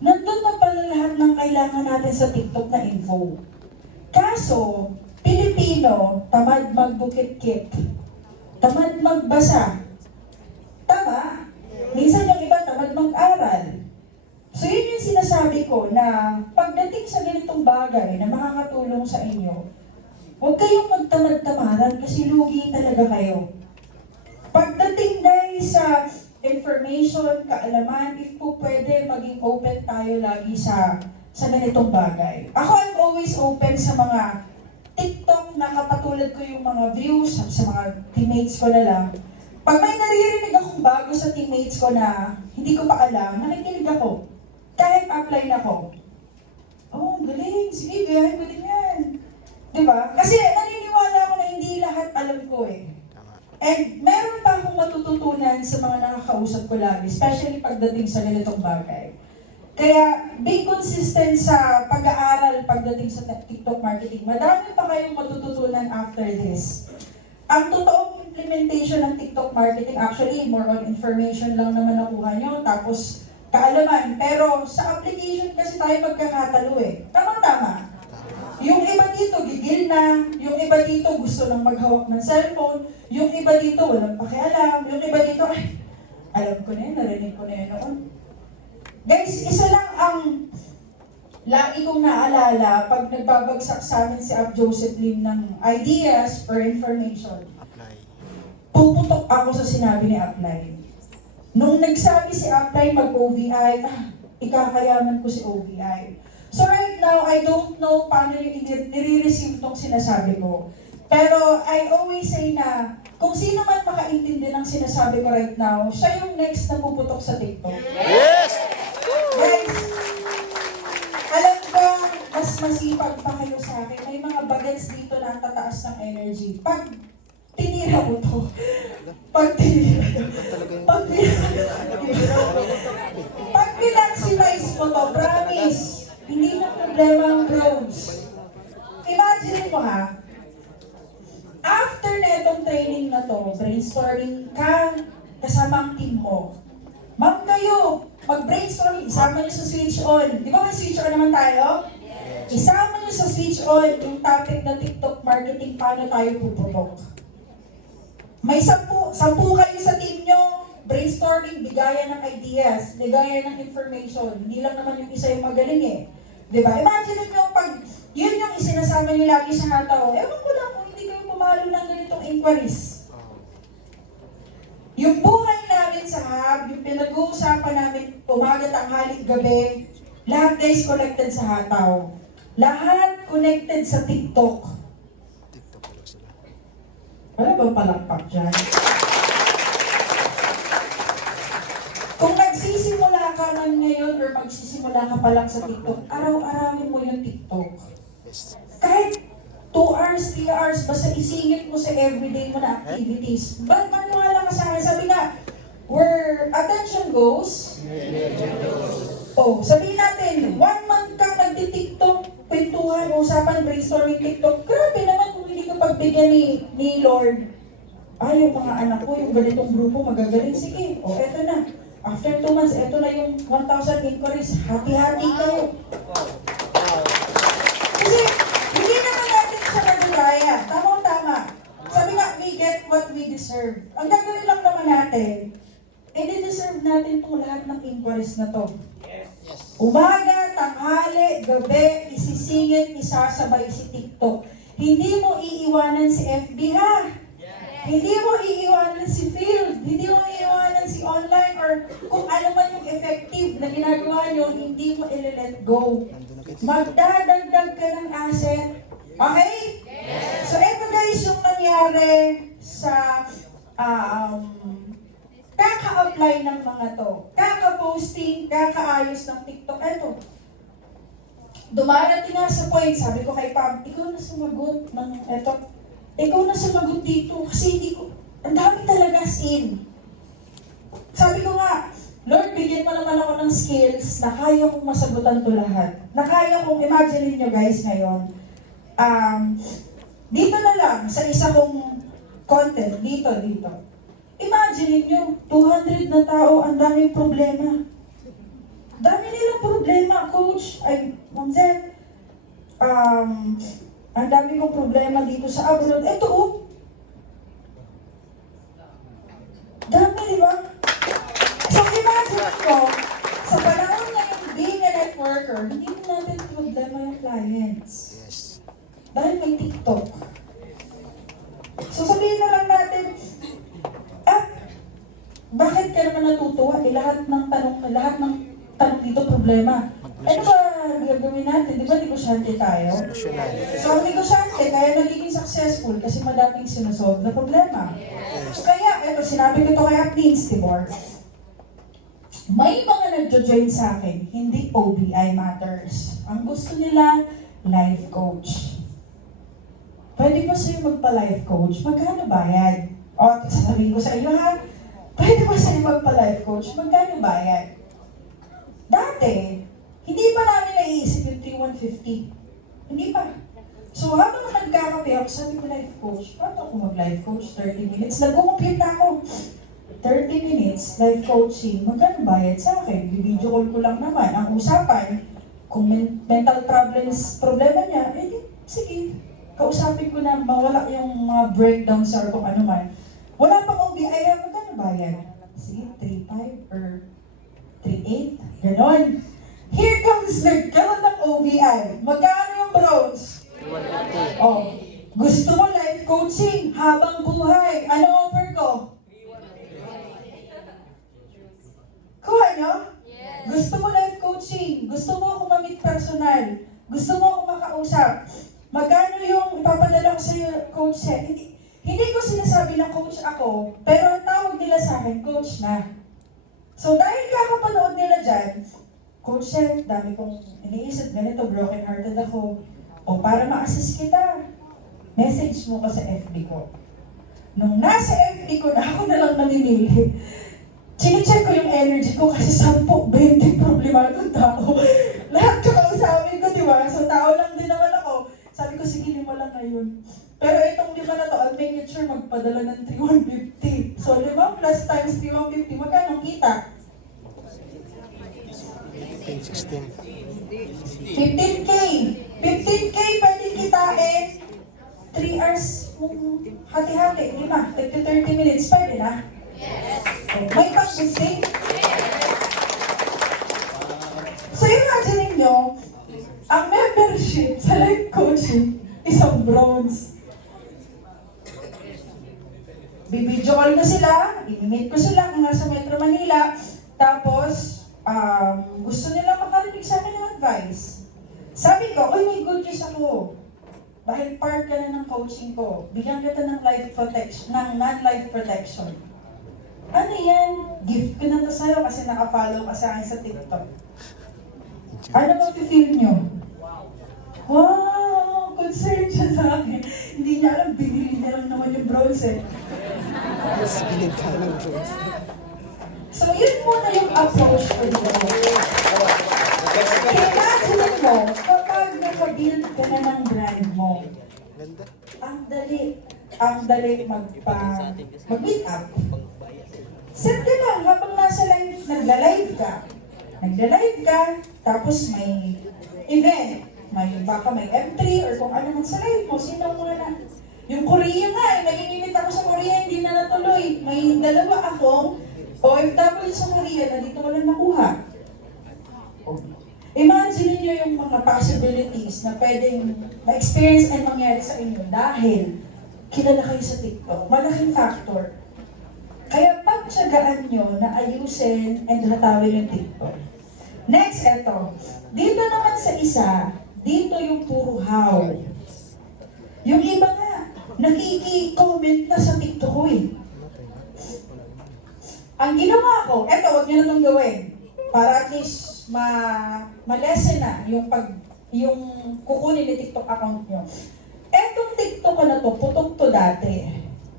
Nandun na pala lahat ng kailangan natin sa TikTok na info. Kaso, Pilipino, tamad magbukit-kit. Tamad magbasa. Tama? Minsan yung iba tamad mag-aral. So yun yung sinasabi ko na pagdating sa ganitong bagay na makakatulong sa inyo, huwag kayong magtamad-tamaran kasi lugi talaga kayo. Pagdating guys sa information, kaalaman, if po pwede, maging open tayo lagi sa ganitong bagay. Ako, I'm always open sa mga TikTok na kapatulad ko yung mga views sa mga teammates ko na lang. Pag may naririnig akong bago sa teammates ko na hindi ko pa alam, nakikinig ako. Kahit apply na ako. Oh, galing. Sige, gayahin ko din yan. Diba? Kasi naniniwala ako na hindi lahat alam ko eh. And meron pa akong matututunan sa mga nakakausap ko lagi, especially pagdating sa ganitong bagay. Kaya, be consistent sa pag-aaral pagdating sa TikTok marketing. Madami pa kayong matututunan after this. Ang totoong implementation ng TikTok marketing, actually, more on information lang naman nakuha nyo, tapos kaalaman. Pero sa application kasi tayo magkakatalo eh. Tama-tama. Yung iba dito, gigil na. Yung iba dito, gusto lang maghawak ng cellphone. Yung iba dito, walang pakialam. Yung iba dito, ay, alam ko na yun, narinig ko na yun noon. Guys, isa lang ang lagi kong naalala pag nagbabagsak sa amin si Ab Joseph Lim ng ideas or information. Apply. Puputok ako sa sinabi ni Apply. Nung nagsabi si Apply mag-OVI, ikakayaman ko si OVI. So right now, I don't know paano yung nire-receive tong sinasabi ko. Pero I always say na, kung sino man makaintindi ng sinasabi ko right now, siya yung next na puputok sa TikTok. Yes! Guys, alam ko, mas masipag pa kayo sa akin. May mga bagets dito na ang tataas ng energy. Pag tinira mo to, pag pinaximize mo to, promise, hindi na problema ang growth. Imagine mo ha, after na itong training na to, brainstorming ka kasama ang team mo. Ma'am kayo, mag-brainstorming, isama nyo sa switch on. Di ba may switch on naman tayo? Isama nyo sa switch on yung topic na TikTok marketing, paano tayo puputok. May 10 kayo sa team nyo, brainstorming, bigayan ng ideas, bigayan ng information. Hindi lang naman yung isa yung magaling eh. Diba? Imagine nyo pag yun yung isinasama nyo lagi sa hataw, ewan ko lang kung hindi kayo pumalo ng ganitong inquiries. Yung buhay namin sa hub, yung pinag-uusapan namin umaga, tanghali, gabi, lahat guys connected sa hataw. Lahat connected sa TikTok. TikTok ulit sila. Wala bang palakpak dyan? Kung nagsisimula ka man ngayon or magsisimula ka pa lang sa TikTok, araw-arawin mo yung TikTok. Yes. Kahit 2 hours, 3 hours, basta isingit mo sa everyday mo na activities. Ba't maniwala ka sa akin? Sabi nga, where attention goes, oh, sabihin natin, 1 month kang nagti-TikTok, kwentuhan, usapan, brainstorming TikTok, grabe naman kung hindi ka pagbigyan ni Lord. Ay, yung mga anak ko, yung ganitong grupo, magagaling. Sige, o, eto na. After 2 months, eto na yung 1,000 inquiries. Hati-hati kayo. Kasi, hindi naman natin siya nagulaya. Tama-tama. Sabi nga, we get what we deserve. Ang gagawin lang naman natin, i-deserve natin itong lahat ng inquiries na to. Umaga, tanghali, gabi, isisingit, isasabay si TikTok. Hindi mo iiwanan si FB ha? Hindi mo iiwanan si field, hindi mo iiwanan si online, or kung ano man yung effective na ginagawa nyo, hindi mo i-let go. Magdadagdag ka ng asset. Okay? So ito guys yung nangyari sa kaka-apply ng mga to. Kaka-posting, kaka-ayos ng TikTok. Ito. Dumarating nga sa point, sabi ko kay Pam, ikaw na sumagot ng eto. Ikaw na sumagot dito kasi hindi ko, ang dami talaga as in. Sabi ko nga, Lord, bigyan bigyan mo naman ako ng skills na kaya kong masagutan to lahat. Na kaya kong, imagine niyo guys ngayon, dito na lang, sa isa kong content, dito. Imagine niyo, 200 na tao, ang daming problema. Dami nilang problema, coach. Ay, Ma'am Zen, ang dami kong problema dito sa abroad. Ito, oh. Dami, di ba? So, imagine ko, sa panahon ngayon, being a networker, hindi mo natin problema yung clients. Yes. Dahil may TikTok. So, sabihin na lang natin, bakit ka naman natutuwa? Lahat ng tanong dito problema. Ano ba gagawin natin? Di ba negosyante tayo? National. So, ang negosyante, kaya nagiging successful kasi madaming sinusolve na problema. So, kaya, eto, sinabi ko to kay Apnins, Tibor. May mga nagjo-join sa akin, hindi OBI matters. Ang gusto nila, life coach. Pwede ba sa'yo magpa-life coach? Magkano bayad? O, sasabihin ko sa iyo ha, pwede ba sa'yo magpa-life coach? Magkano bayad? Dati, hindi pa namin naiisip yung 3,150. Hindi pa. So, habang nagkakape ako, sabi ko life coach. Paano ako mag-life coach? 30 minutes. Nag-compute na ako. 30 minutes, life coaching. Magkano bayad sa akin? Video call ko lang naman. Ang usapan, kung mental problema niya, sige. Kausapin ko na mawala yung mga breakdowns or kung ano man. Wala pang OBI, magkano bayad? Sige, 3,500 or 3,800. Ganon. Here comes nagkaroon ng OBI. Magkano yung bronze? 150. Oh, gusto mo life coaching habang buhay. Ano offer ko? Kuha nyo? Yes. Gusto mo life coaching? Gusto mo ako ma-meet personal? Gusto mo ako makausap? Magkano yung ipapadala ko sa'yo, Coach Seth? Hindi ko sinasabi na coach ako, pero ang tawag nila sa akin, coach na. So dahil kakapanood nila dyan, Coach Seth, dami kong iniisip, ganito, broken-hearted ako. O para ma-assist kita, message mo ko sa FB ko. Nung nasa FB ko na ako na lang namimili, chine-check ko yung energy ko kasi 10, 20 problemadong tao. Lahat ko kausapin ko, di ba? So tao lang din naman ako. Sabi ko, sige, 5 lang ngayon. Pero itong 5 na to, I'll make it sure magpadala ng 3,150. So 5 plus times 3,150, magkano kita? 16. 15K. 15K pwede kitain. 3 hours, hati-hati, 5, 30 minutes, pwede na? Yes. May pag-busing. So imagine nyo, ang membership sa life coaching, isang bronze. Bibidyo call ko sila, i-meet ko sila kung nasa Metro Manila, tapos gusto nila makarinig sa akin ng advice. Sabi ko, uy, may good news ako. Dahil part ka na ng coaching ko, bigyan kita ng life protection, ng non-life protection. Ano yan? Gift ko na to sa'yo kasi nakafollow ka sa akin sa TikTok. Ano ba feel nyo? Wow! Concerned siya sa akin. Hindi niya alam, binili niya lang naman yung bronze eh. Mas binigta ng bronze. So yun muna yung approach ko dito. Imagine mo, kapag nakabuild ka na ng brand mo, Ganda. ang dali mag-meet up. Simple lang, habang nasa live, nagla-live ka, tapos may event, baka may M3 or kung ano man sa live mo, sino muna na. Yung Korea nga, nag-imimit ako sa Korea, hindi na natuloy. May 2 akong OFW sa Korea na dito ko lang nakuha. Imagine niyo yung mga possibilities na pwedeng ma-experience and mangyari sa inyo dahil kilala kayo sa TikTok. Malaking factor. Kaya pagtsagaan nyo na ayusin and hatawin yung TikTok. Next, eto. Dito naman sa isa, dito yung puro how. Yung iba nga, nakiki-comment na sa TikTok ko eh. Ang ginawa ko, eto, huwag nyo na itong gawin. Para at least ma-lesson na yung kukunin ni TikTok account nyo. Etong TikTok ko na to, putok to dati.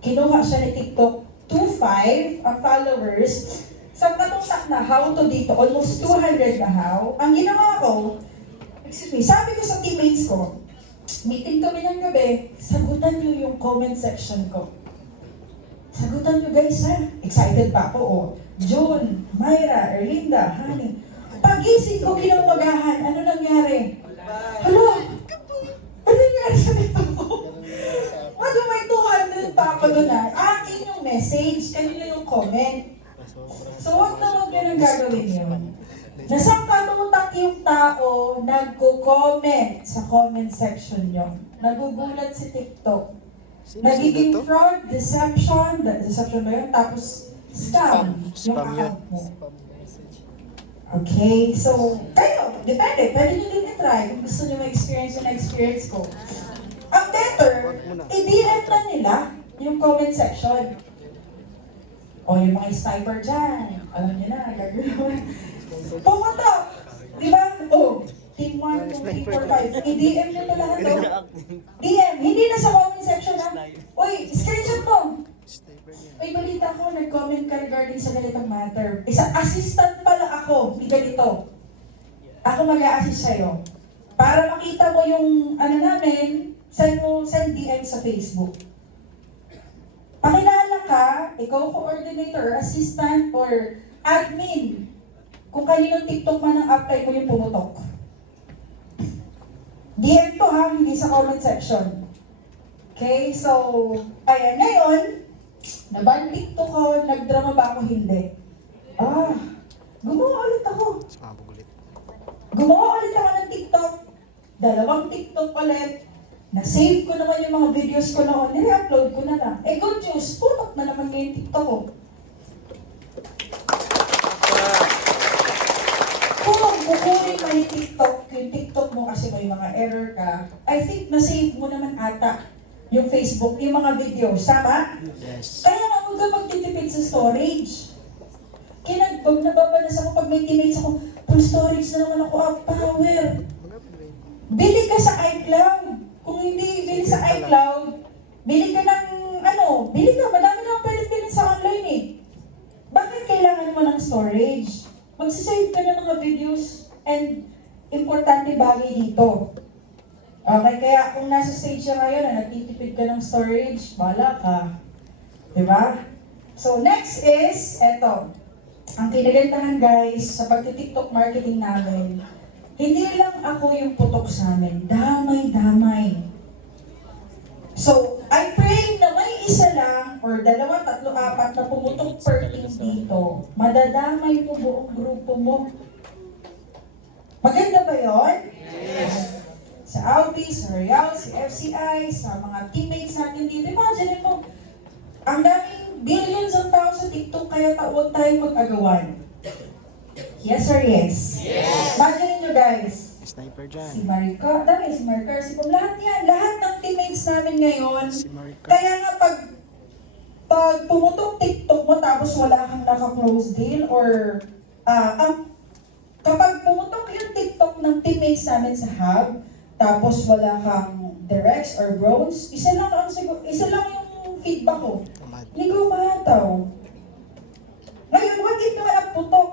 Kinuha siya ni TikTok 2,500 ang followers. sa katutak na how to dito, almost 200 na how, ang ginawa ko, sabi ko sa teammates ko, meeting kami ng gabi, sagutan nyo yung comment section ko. Sagutan nyo guys ha. Excited pa ako, oh. June, Myra, Erlinda, Honey. Pagising ko kinaumagahan, ano nangyari? Hala! Ano nangyari sa nito ko? Ano may 200 pa ako doon ha? Akin yung message, kanina yung comment. So wag yun ang gagawin yun. Nasang katutak yung tao, nagko-comment sa comment section nyo. Nagugulat si TikTok. Nagiging fraud, deception ba yun? Tapos scam, yung Spam yun. account mo. Okay, so kayo, depende. Pwede nyo din i-try kung gusto nyo ma-experience yung na-experience ko. Ang better, i-direct na nila yung comment section. O yung mga sniper dyan, alam nyo na, gagawin. Pumunta! Di ba? O, team 1, 2, 3, 4, 5. I-DM nyo to lahat o. DM, hindi na sa comment section ha. Uy, screenshot mo. Uy, balita ko, nag-comment ka regarding sa ganitong matter. Isang assistant pala ako, di ganito. Ako mag-a-assist sa'yo. Para makita mo yung ano namin, send DM sa Facebook. Pakilala ka, ikaw coordinator, assistant, or admin. Kung kaninong TikTok man ang apply mo yung pumutok. DM to ha, hindi sa comment section. Okay, so, ayan, ngayon, naban TikTok ko, nagdrama ba ako? Hindi. Gumawa ulit ako. Mabugulit. Gumawa ulit ako ng TikTok. 2 TikTok ulit. Na-save ko naman yung mga videos ko noon. Nire-upload ko na lang. Eh, good news, putok na naman ngayon TikTok ko. Kung kukunin mo yung TikTok mo kasi may mga error ka, I think na-save mo naman ata yung Facebook, yung mga videos. Tama? Yes. Kaya nga huwag ka magtitipid sa storage. Kinagbag nababanas ako pag may teammates ako, full storage na naman ako, power. Bili ka sa iCloud. Kung hindi bili sa iCloud, bili ka ng madami na pwede bilhin sa online eh. Bakit kailangan mo ng storage? Magsisave ka na ng mga videos and importante bagay dito. Okay, kaya kung nasa stage ka ngayon na nagtitipid ka ng storage, bala ka. Diba? So next is, eto. Ang kinagandahan guys, sa pagti-TikTok marketing namin, hindi lang ako yung putok sa amin. Damay-damay. So, I pray na may isa lang, or 2, 3, 4 na pumutok per team dito. Madadamay mo buong grupo mo. Maganda ba yun? Yes. Sa Audi, sa Real, sa FCI, sa mga teammates natin dito. Imagine mo, ang daming billions of tao sa TikTok, kaya huwag tayong mag-agawan. Yes or yes? Yes! Imagine nyo guys, Sniper dyan. si Marika, si Marika, si Pam, lahat yan, lahat ng teammates namin ngayon. Si Marika. Kaya nga pag pumutok TikTok mo tapos wala kang naka-close deal or kapag pumutok yung TikTok ng teammates namin sa hub, tapos wala kang directs or bros, isa lang yung feedback ko. Hindi ko mahataw. Ngayon, what if naman ang putok?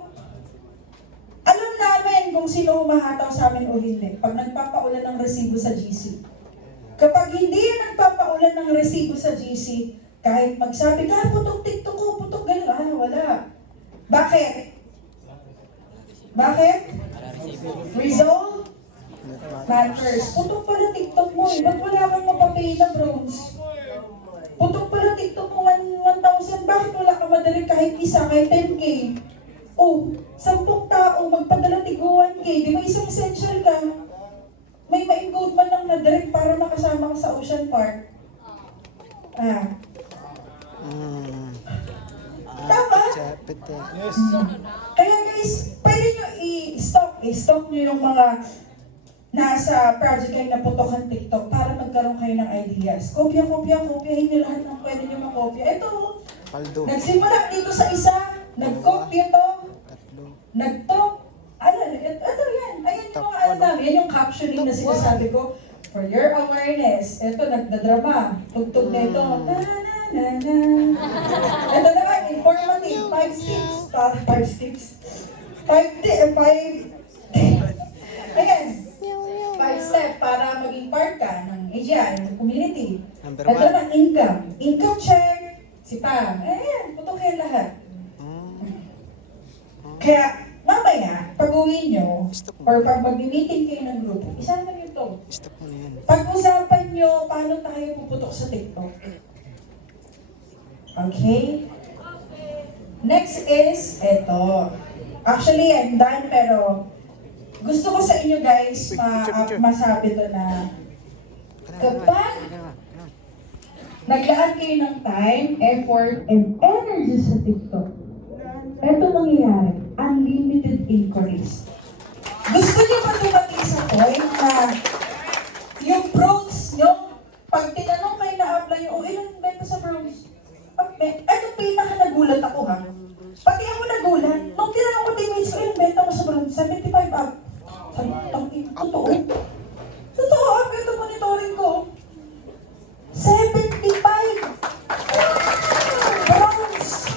Alam namin kung sino humahataw sa amin o hindi pag nagpapaulan ng resibo sa GC. Kapag hindi yan nagpapaulan ng resibo sa GC, kahit magsabi ka, putok TikTok ko, putok gano'n, wala. Bakit? Bakit? Result matters. Putok pala TikTok mo eh. Ba't wala kang mapapay na bros? Putok pala TikTok mo 1,000. Bakit wala ka madali kahit isa, kahit 10K? Oh, 10 tao, magpadala tigo 1K. Di ba isang essential ka? May ma-encode man lang na direct para makasama ka sa Ocean Park. Tama? Yes. Kaya guys, pwede nyo i-stock nyo yung mga nasa project kayo na putokan TikTok para magkaroon kayo ng ideas. Kopyahin nyo lahat ng pwede nyo makopya. Ito, Paldo. nagsimula dito sa isa, nagkopya to, Tatlo. ito yan. Ayan yung mga ano namin, yan yung captioning na sinasabi ko. For your awareness, ito, nagdadrama. Tugtog na ito. Na-na-na-na. Ito naman, informative, 5-6. para 5 steps. 5, ayan, 5 step para maging part ka ng AGI, ng community. Number Ito 1. ng income. Income check, si Pam. Ayan, putok yan lahat. Kaya, mamaya, pag uwi nyo, or pag mag-meeting kayo ng grupo, isama nyo to. Stop mo na yan. Pag-usapan nyo, paano tayo puputok sa TikTok. Okay? Next is, eto. Actually, I'm done, pero gusto ko sa inyo guys masabi to na kapag naglaan kayo ng time, effort, and energy sa TikTok, eto mangyayari, unlimited inquiries. Gusto niyo ba dumating sa point na yung bronze nyo, pag tinanong kayo na-apply nyo, ilan benta sa bronze? Ito pinaka nagulat ako ha. Pati ako nagulat. Nung tinanong ko teammates ko, ilan benta mo sa bronze? 75 up. Sabi ko, totoo? Totoo, up. Ito monitoring ko. 75! Bronze!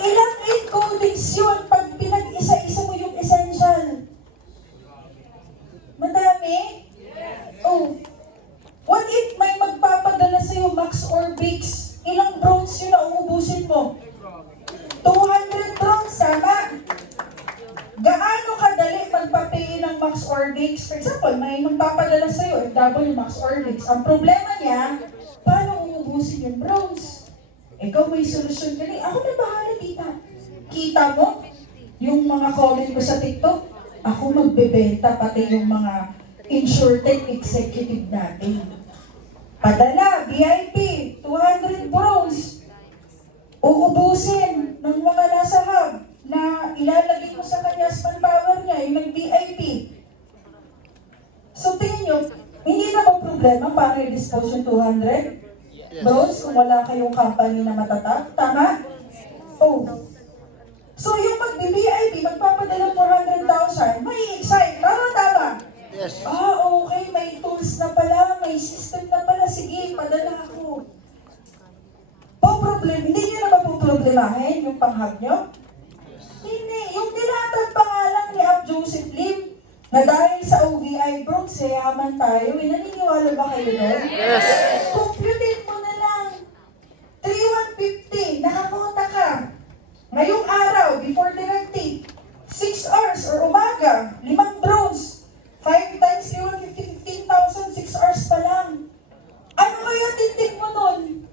Ilang encodings yun pag pinag-isa-isa mo yung essential? Madami? Oh. What if may magpapadala sa'yo Max or Bix? Ilang bronze yun na uubusin mo? 200 bronze, tama? Gaano kadali magpapay ng Max or Bix? For example, may magpapadala sa'yo FW Max or Bix. Ang problema niya, paano uubusin yung bronze? Ikaw may solusyon ka rin. Ako na bahala, tita. Kita mo? Yung mga comment ko sa TikTok, ako magbebenta pati yung mga InsurTech executive natin. Padala, VIP, 200 bronze. Uubusin ng mga nasa hub na ilalagay mo sa kanya sa manpower niya, yung nag-VIP. So tingin nyo, hindi na ba problema paano i-dispose yung 200 bronze kung wala kayong company na matatag? Tama? Oh. So yung mag-VIP, magpapadala 400,000, may excite. Tama? Yes. Okay, may tools na pala, may system na pala. Sige, padala ako. Hindi nyo na ba po problemahin yung panghag nyo? Hindi. Yung tinatag pangalan ni Ab Joseph Lim na dahil sa OVI bronze, yaman tayo. Naniniwala ba kayo doon? Yes. Computin mo na lang. 3,150, nakakota ka. Ngayong araw, before directing, 6 hours or umaga, 5 bronze. 5 times 3,150, 15,000, 6 hours pa lang. Ano kaya tintig mo nun?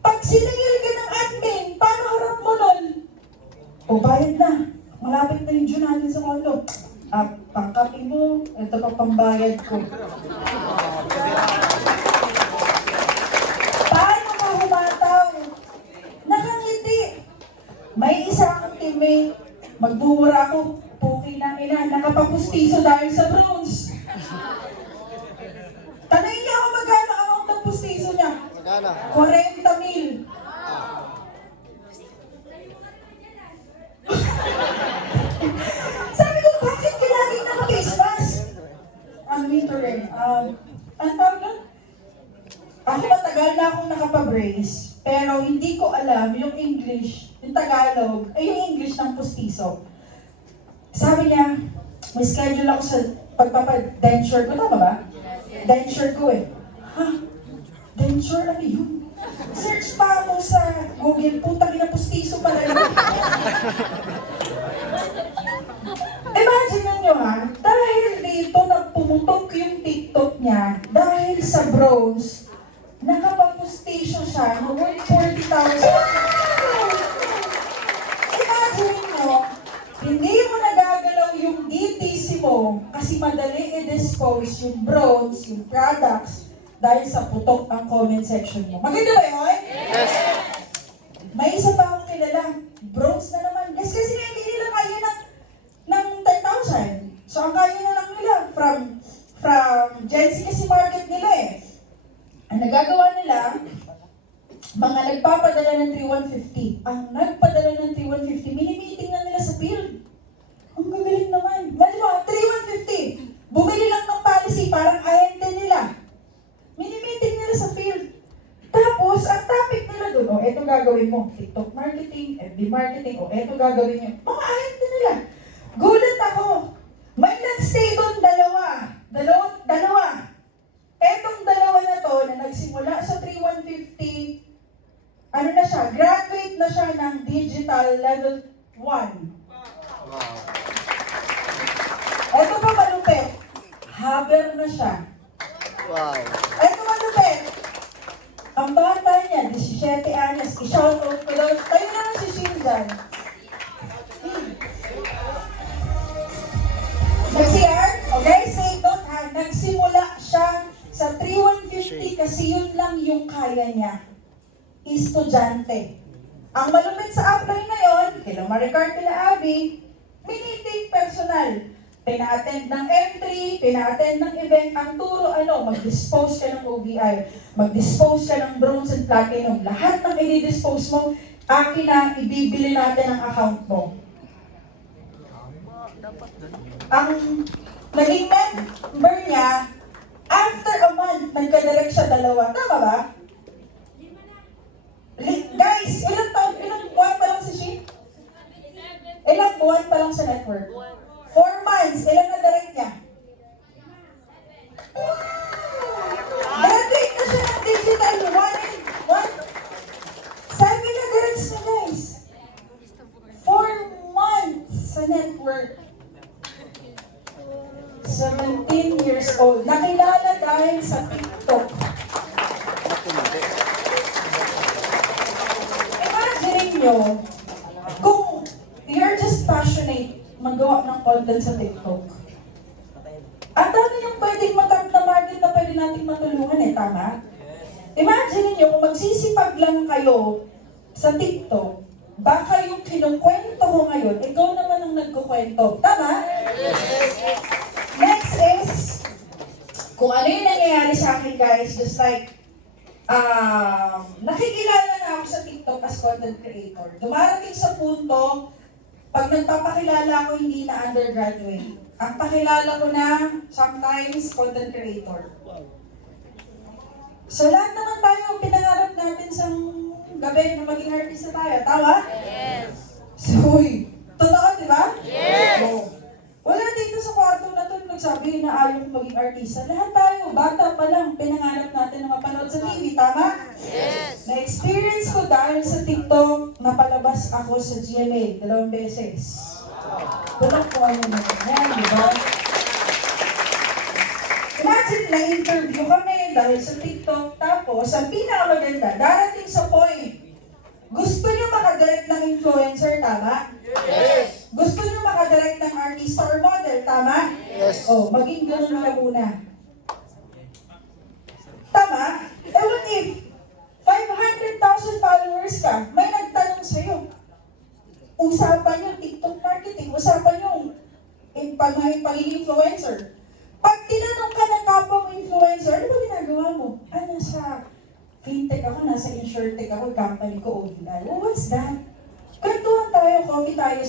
Pag siningil ka ng admin, paano harap mo nun? O bayad na. Malapit na yung June natin sa kondo. Pangkapi mo, ito pa pambayad ko. Paano ka humataw? Nakangiti. May isa akong teammate, magbumura ako, puki ng ina, nakapapustiso dahil sa bronze. Tanay niya ako magkano ang amount ng pustiso niya. Magkano? 40,000. Sabi ko, bakit ka laging naka-face mask? Ang winter eh. Ang tawag nun? Ako matagal na akong nakapabrace, pero hindi ko alam yung English, yung Tagalog, ay yung English ng pustiso. Sabi niya, may schedule ako sa pagpapadenture ko, tama ba? Denture ko eh. Ha? Denture? Ano yun? Search pa ako sa Google, putang ina pustiso pala yun. Imagine nyo ha, dahil dito nagpumutok yung TikTok niya, dahil sa bronze, nakapag-pustiso siya ng 140,000. Imagine nyo, hindi mo nagagalaw yung DTC mo kasi madali i-dispose yung bronze, yung products, dahil sa putok ang comment section mo. Maganda ba yun? Yes. May isa pa akong kilala, bronze na naman. Guys, kasi nga hindi nila kaya ng 10,000. So ang kaya na lang nila from Gen Z kasi market nila eh. Ang nagagawa nila, mga nagpapadala ng 3,150. Ang nagpadala ng 3,150, mini-meeting na nila sa field. Ang gagaling naman. Mali mo, 3,150. Bumili lang ng policy, parang ahente nila. Mini-meeting nila sa field. Tapos, ang topic nila doon, eto gagawin gagawin mo? TikTok marketing, FB marketing, o eto gagawin nyo. Mga ayat na nila. Gulat ako. May nagstay doon dalawa. Etong dalawa na to, na nagsimula sa 3150, ano na siya, graduate na siya ng digital level 1. Eto pa malupit, haber na siya. Wow. Eto malupit, ang bata niya, 17 anyos, i-shoutout ko daw, tayo na lang si Shin dyan. Nag-CR? Okay, say note ha, nagsimula siya sa 3150 kasi yun lang yung kaya niya. Estudyante. Ang malupit sa upline na yon, kila Maricar, kila Abby, miniting personal. Pina-attend ng M3, pina-attend ng event, ang turo, mag-dispose ka ng OBI, mag-dispose ka ng bronze and platinum. Lahat ng i-dispose mo, akin na, ibibili natin ang account mo. Ang naging member niya, after a month, nagka-direct siya dalawa. Tama ba? Guys, ilang buwan pa lang si Shin? Ilang buwan pa lang sa network? 4 months, ilan na direct niya? Graduate na siya ng digital 7 na directs niya, guys. 4 months sa network. 17 years old. Nakilala dahil sa TikTok. Imagine nyo, kung you're just passionate magawa ng content sa TikTok. At ano yung pwedeng matap na market na pwede nating matulungan tama? Imagine niyo kung magsisipag lang kayo sa TikTok, baka yung kinukwento ko ngayon, ikaw naman ang nagkukwento. Tama? Next is, kung ano yung nangyayari sa akin guys, just like, nakikilala na ako sa TikTok as content creator. Dumarating sa punto, pag nagpapakilala ako, hindi na undergraduate. Ang pakilala ko na, sometimes, content creator. So lahat naman tayo, pinangarap natin sa gabi na maging artista tayo. Tama? Yes. So, totoo, di ba? Yes. So, wala dito sa kwarto na ito nagsabi na ayaw kong maging artista. Lahat tayo, bata pa lang, pinangarap natin na mapanood sa TV. Tama? Yes. Na-experience ko dahil sa TikTok, napalabas ako sa GMA 2 beses. Tulog ko ano naman yan, di ba? Imagine, na-interview kami dahil sa TikTok. Tapos, ang pinakamaganda, darating sa point, gusto nyo makadirect ng influencer, tama? Yes. Gusto nyo makadirect ng artista or model, tama? Yes. O, maging ganun ka muna. Tama? Eh, what if 500,000 followers ka, may nagtanong sa'yo. Usapan yung TikTok marketing, usapan yung pagiging influencer. Pag tinanong ka ng kapwa mo influencer, ano ba ginagawa mo? Nasa fintech ako, nasa insurtech ako, company ko, OBI. Oh, what's that? Kwentuhan tayo, coffee tayo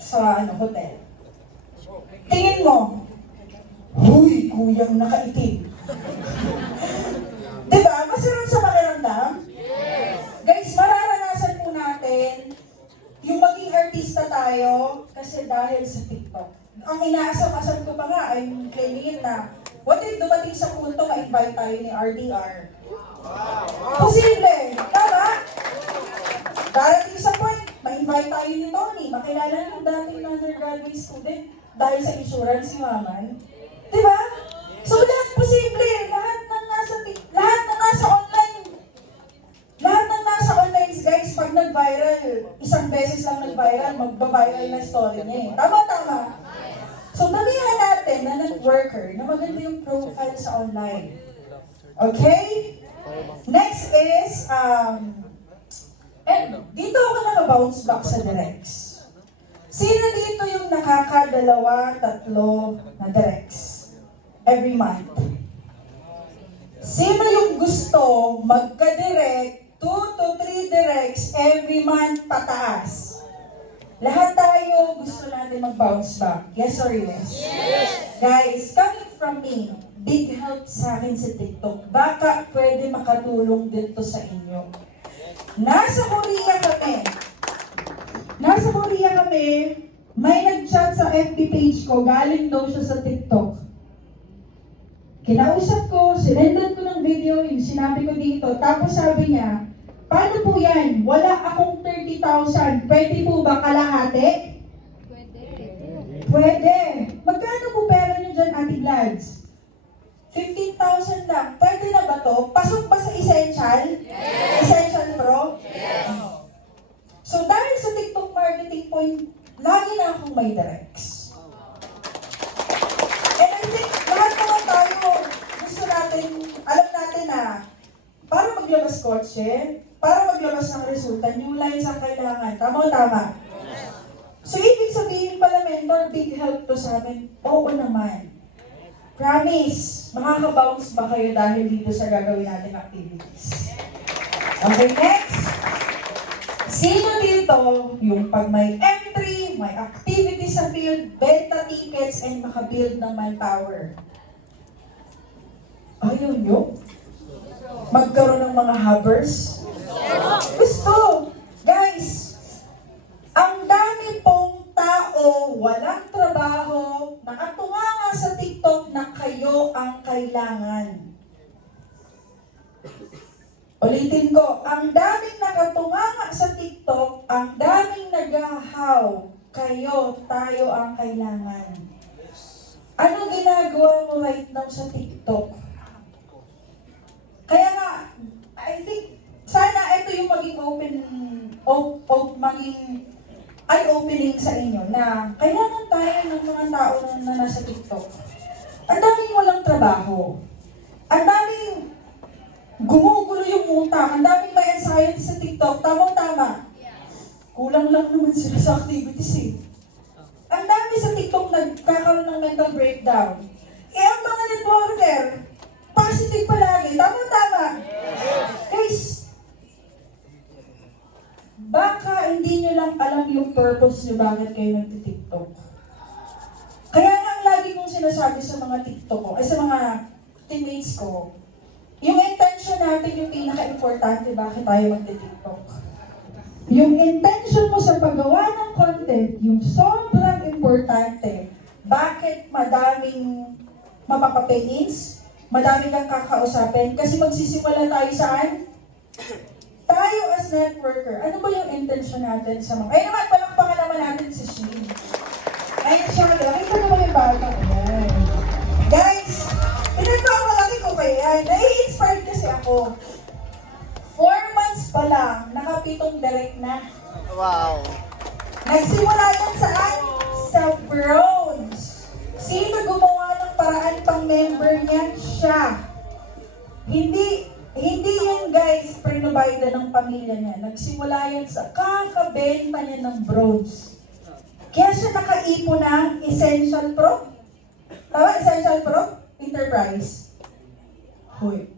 sa hotel. Tingin mo, huy, kuyang nakaitim. Diba? Masarap sa pakiramdam? Yes. Guys, mararanasan po natin yung maging artista tayo kasi dahil sa TikTok. Ang inaasam-asam ko pa nga ay claiming na what if dumating sa punto ma-invite tayo ni RDR? Posible! Tama? Darating sa point, ma-invite tayo ni Tony. Makilala ng dating undergraduate student dahil sa insurance si Maman. Diba? So lahat posible. Lahat ng nasa online. Lahat ng nasa online, guys, pag nag-viral, isang beses lang nag-viral, magba-viral na story niya eh. Tama. So damihan natin na nag-worker na maganda yung profile sa online. Okay? Next is, dito ako naka-bounce back sa directs. Sino dito yung nakaka-2, 3 na directs every month? Sino yung gusto magka-direct 2 to 3 directs every month pataas? Lahat tayo gusto natin mag-bounce back. Yes or yes? Yes. Guys, coming from me, big help sa akin si TikTok. Baka pwede makatulong dito sa inyo. Nasa Korea kami. May nag-chat sa FB page ko, galing daw siya sa TikTok. Kinausap ko, sinendan ko ng video, yung sinabi ko dito, tapos sabi niya, paano po yan? Wala akong 30,000, pwede po ba kalahati? Pwede. Magkano po pera niyo dyan, Ate Glads? 15,000 lang. Pwede na ba to? Pasok ba sa Essential? Yes! Essential Pro? Yes! So dahil sa TikTok marketing point, lagi na akong may directs. And I think lahat naman tayo, gusto natin, alam natin na, para maglabas kotse, para maglabas ng resulta, new lines ang kailangan. Tama o tama? So ibig sabihin pala, mentor, big help to sa amin. Oo naman. Promise, makaka-bounce ba kayo dahil dito sa gagawin natin activities? Okay, next. Sino dito yung pag may entry, may activity sa field, benta tickets, and makabuild ng manpower? Ayun yun. Magkaroon ng mga hubbers? Gusto! Guys, ang dami pong tao, walang trabaho, nakatunga nga sa TikTok na kayo ang kailangan. Ulitin ko, ang daming nakatunganga sa TikTok, ang daming nagahaw, kayo, tayo ang kailangan. Ano ginagawa mo right now sa TikTok? Kaya nga, I think, sana ito yung maging maging eye-opening sa inyo na kailangan tayo ng mga tao na nasa TikTok. Ang daming walang trabaho. Ang daming gumugulo yung utak. Ang daming may anxiety sa TikTok. Tamang-tama. Kulang lang naman sila sa activities eh. Ang dami sa TikTok nagkakaroon ng mental breakdown. Ang mga networker, positive palagi. Tamang-tama. Guys, baka hindi nyo lang alam yung purpose nyo bakit kayo nagti-TikTok. Kaya nga ang lagi kong sinasabi sa mga TikTok ko, ay sa mga teammates ko, yung intention natin yung pinaka-importante bakit tayo magti-TikTok. Yung intention mo sa paggawa ng content, yung sobrang importante, bakit madaming mapapapayins, madaming kang kakausapin, kasi magsisimula tayo saan? Tayo as networker, ano ba yung intention natin sa mga... Ayun naman, palakpakan naman natin si Sheen. Ayun siya, nakita naman yung bata. Ayan. Guys, pinagpamalaki ko kayo yan. Nai-inspired kasi ako. 4 months pa lang, nakapitong direct na. Wow. Nagsimula yan saan? Sa bronze. Sino gumawa ng paraan pang member niyan? Siya. Hindi yan guys, prinobida ng pamilya niya. Nagsimula yan sa kakabenta niya ng bronze. Kaya siya nakaipon ng Essential Pro. Tama? Essential Pro? Enterprise. Hoy.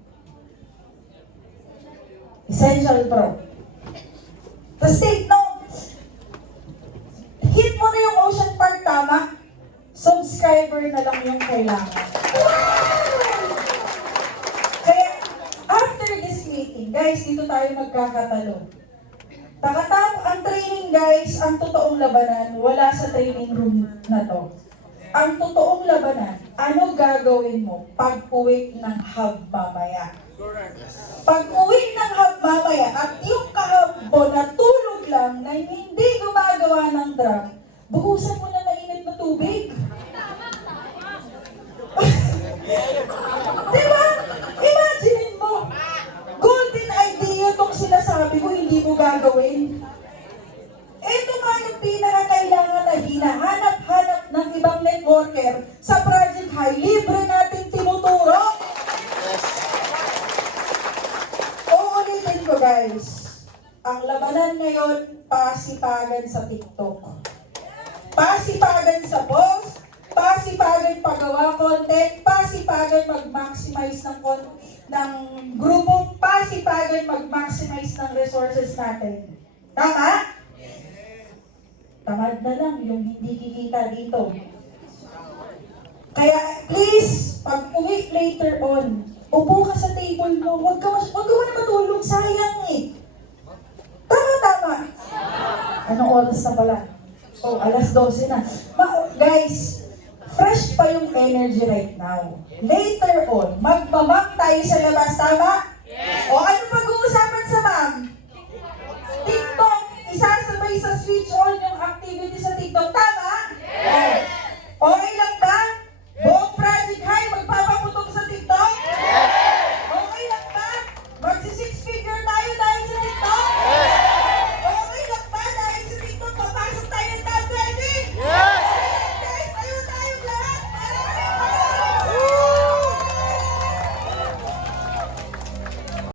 Essential Pro. Tapos take note. Hit mo na yung Ocean Park, tama? Subscriber na lang yung kailangan. Kaya, after this meeting, guys, dito tayo magkakatalo. Pakatapos ang training, guys, ang totoong labanan, wala sa training room na to. Ang totoong labanan, ano gagawin mo pag uwi ng hub mamaya? Pag uwi ng hub mamaya at yung kahapon na tulog lang na hindi gumagawa ng drum, buhusan mo na mainit na tubig. Diba? Imagine mo, golden idea itong sinasabi ko, hindi mo gagawin. Ito nga yung pinakakailangan na hinahanap-hanap ng ibang networker sa Project High. Libre natin tinuturo. Uulitin ko guys, ang labanan ngayon, pasipagan sa TikTok. Pasipagan sa post, pasipagan paggawa content, pasipagan mag-maximize ng grupo, pasipagan mag-maximize ng resources natin. Tama? Tamad na lang yung hindi kikita dito. Kaya please, pag uwi later on, upo ka sa table mo, huwag ka na matulog, sayang eh. tama? Anong oras na pala? Oh, alas 12 na. Guys, fresh pa yung energy right now. Later on, magmamam tayo sa labas, tama? Yes! O ano pag-uusapan sa ma'am? TikTok, isasabay sa switch on.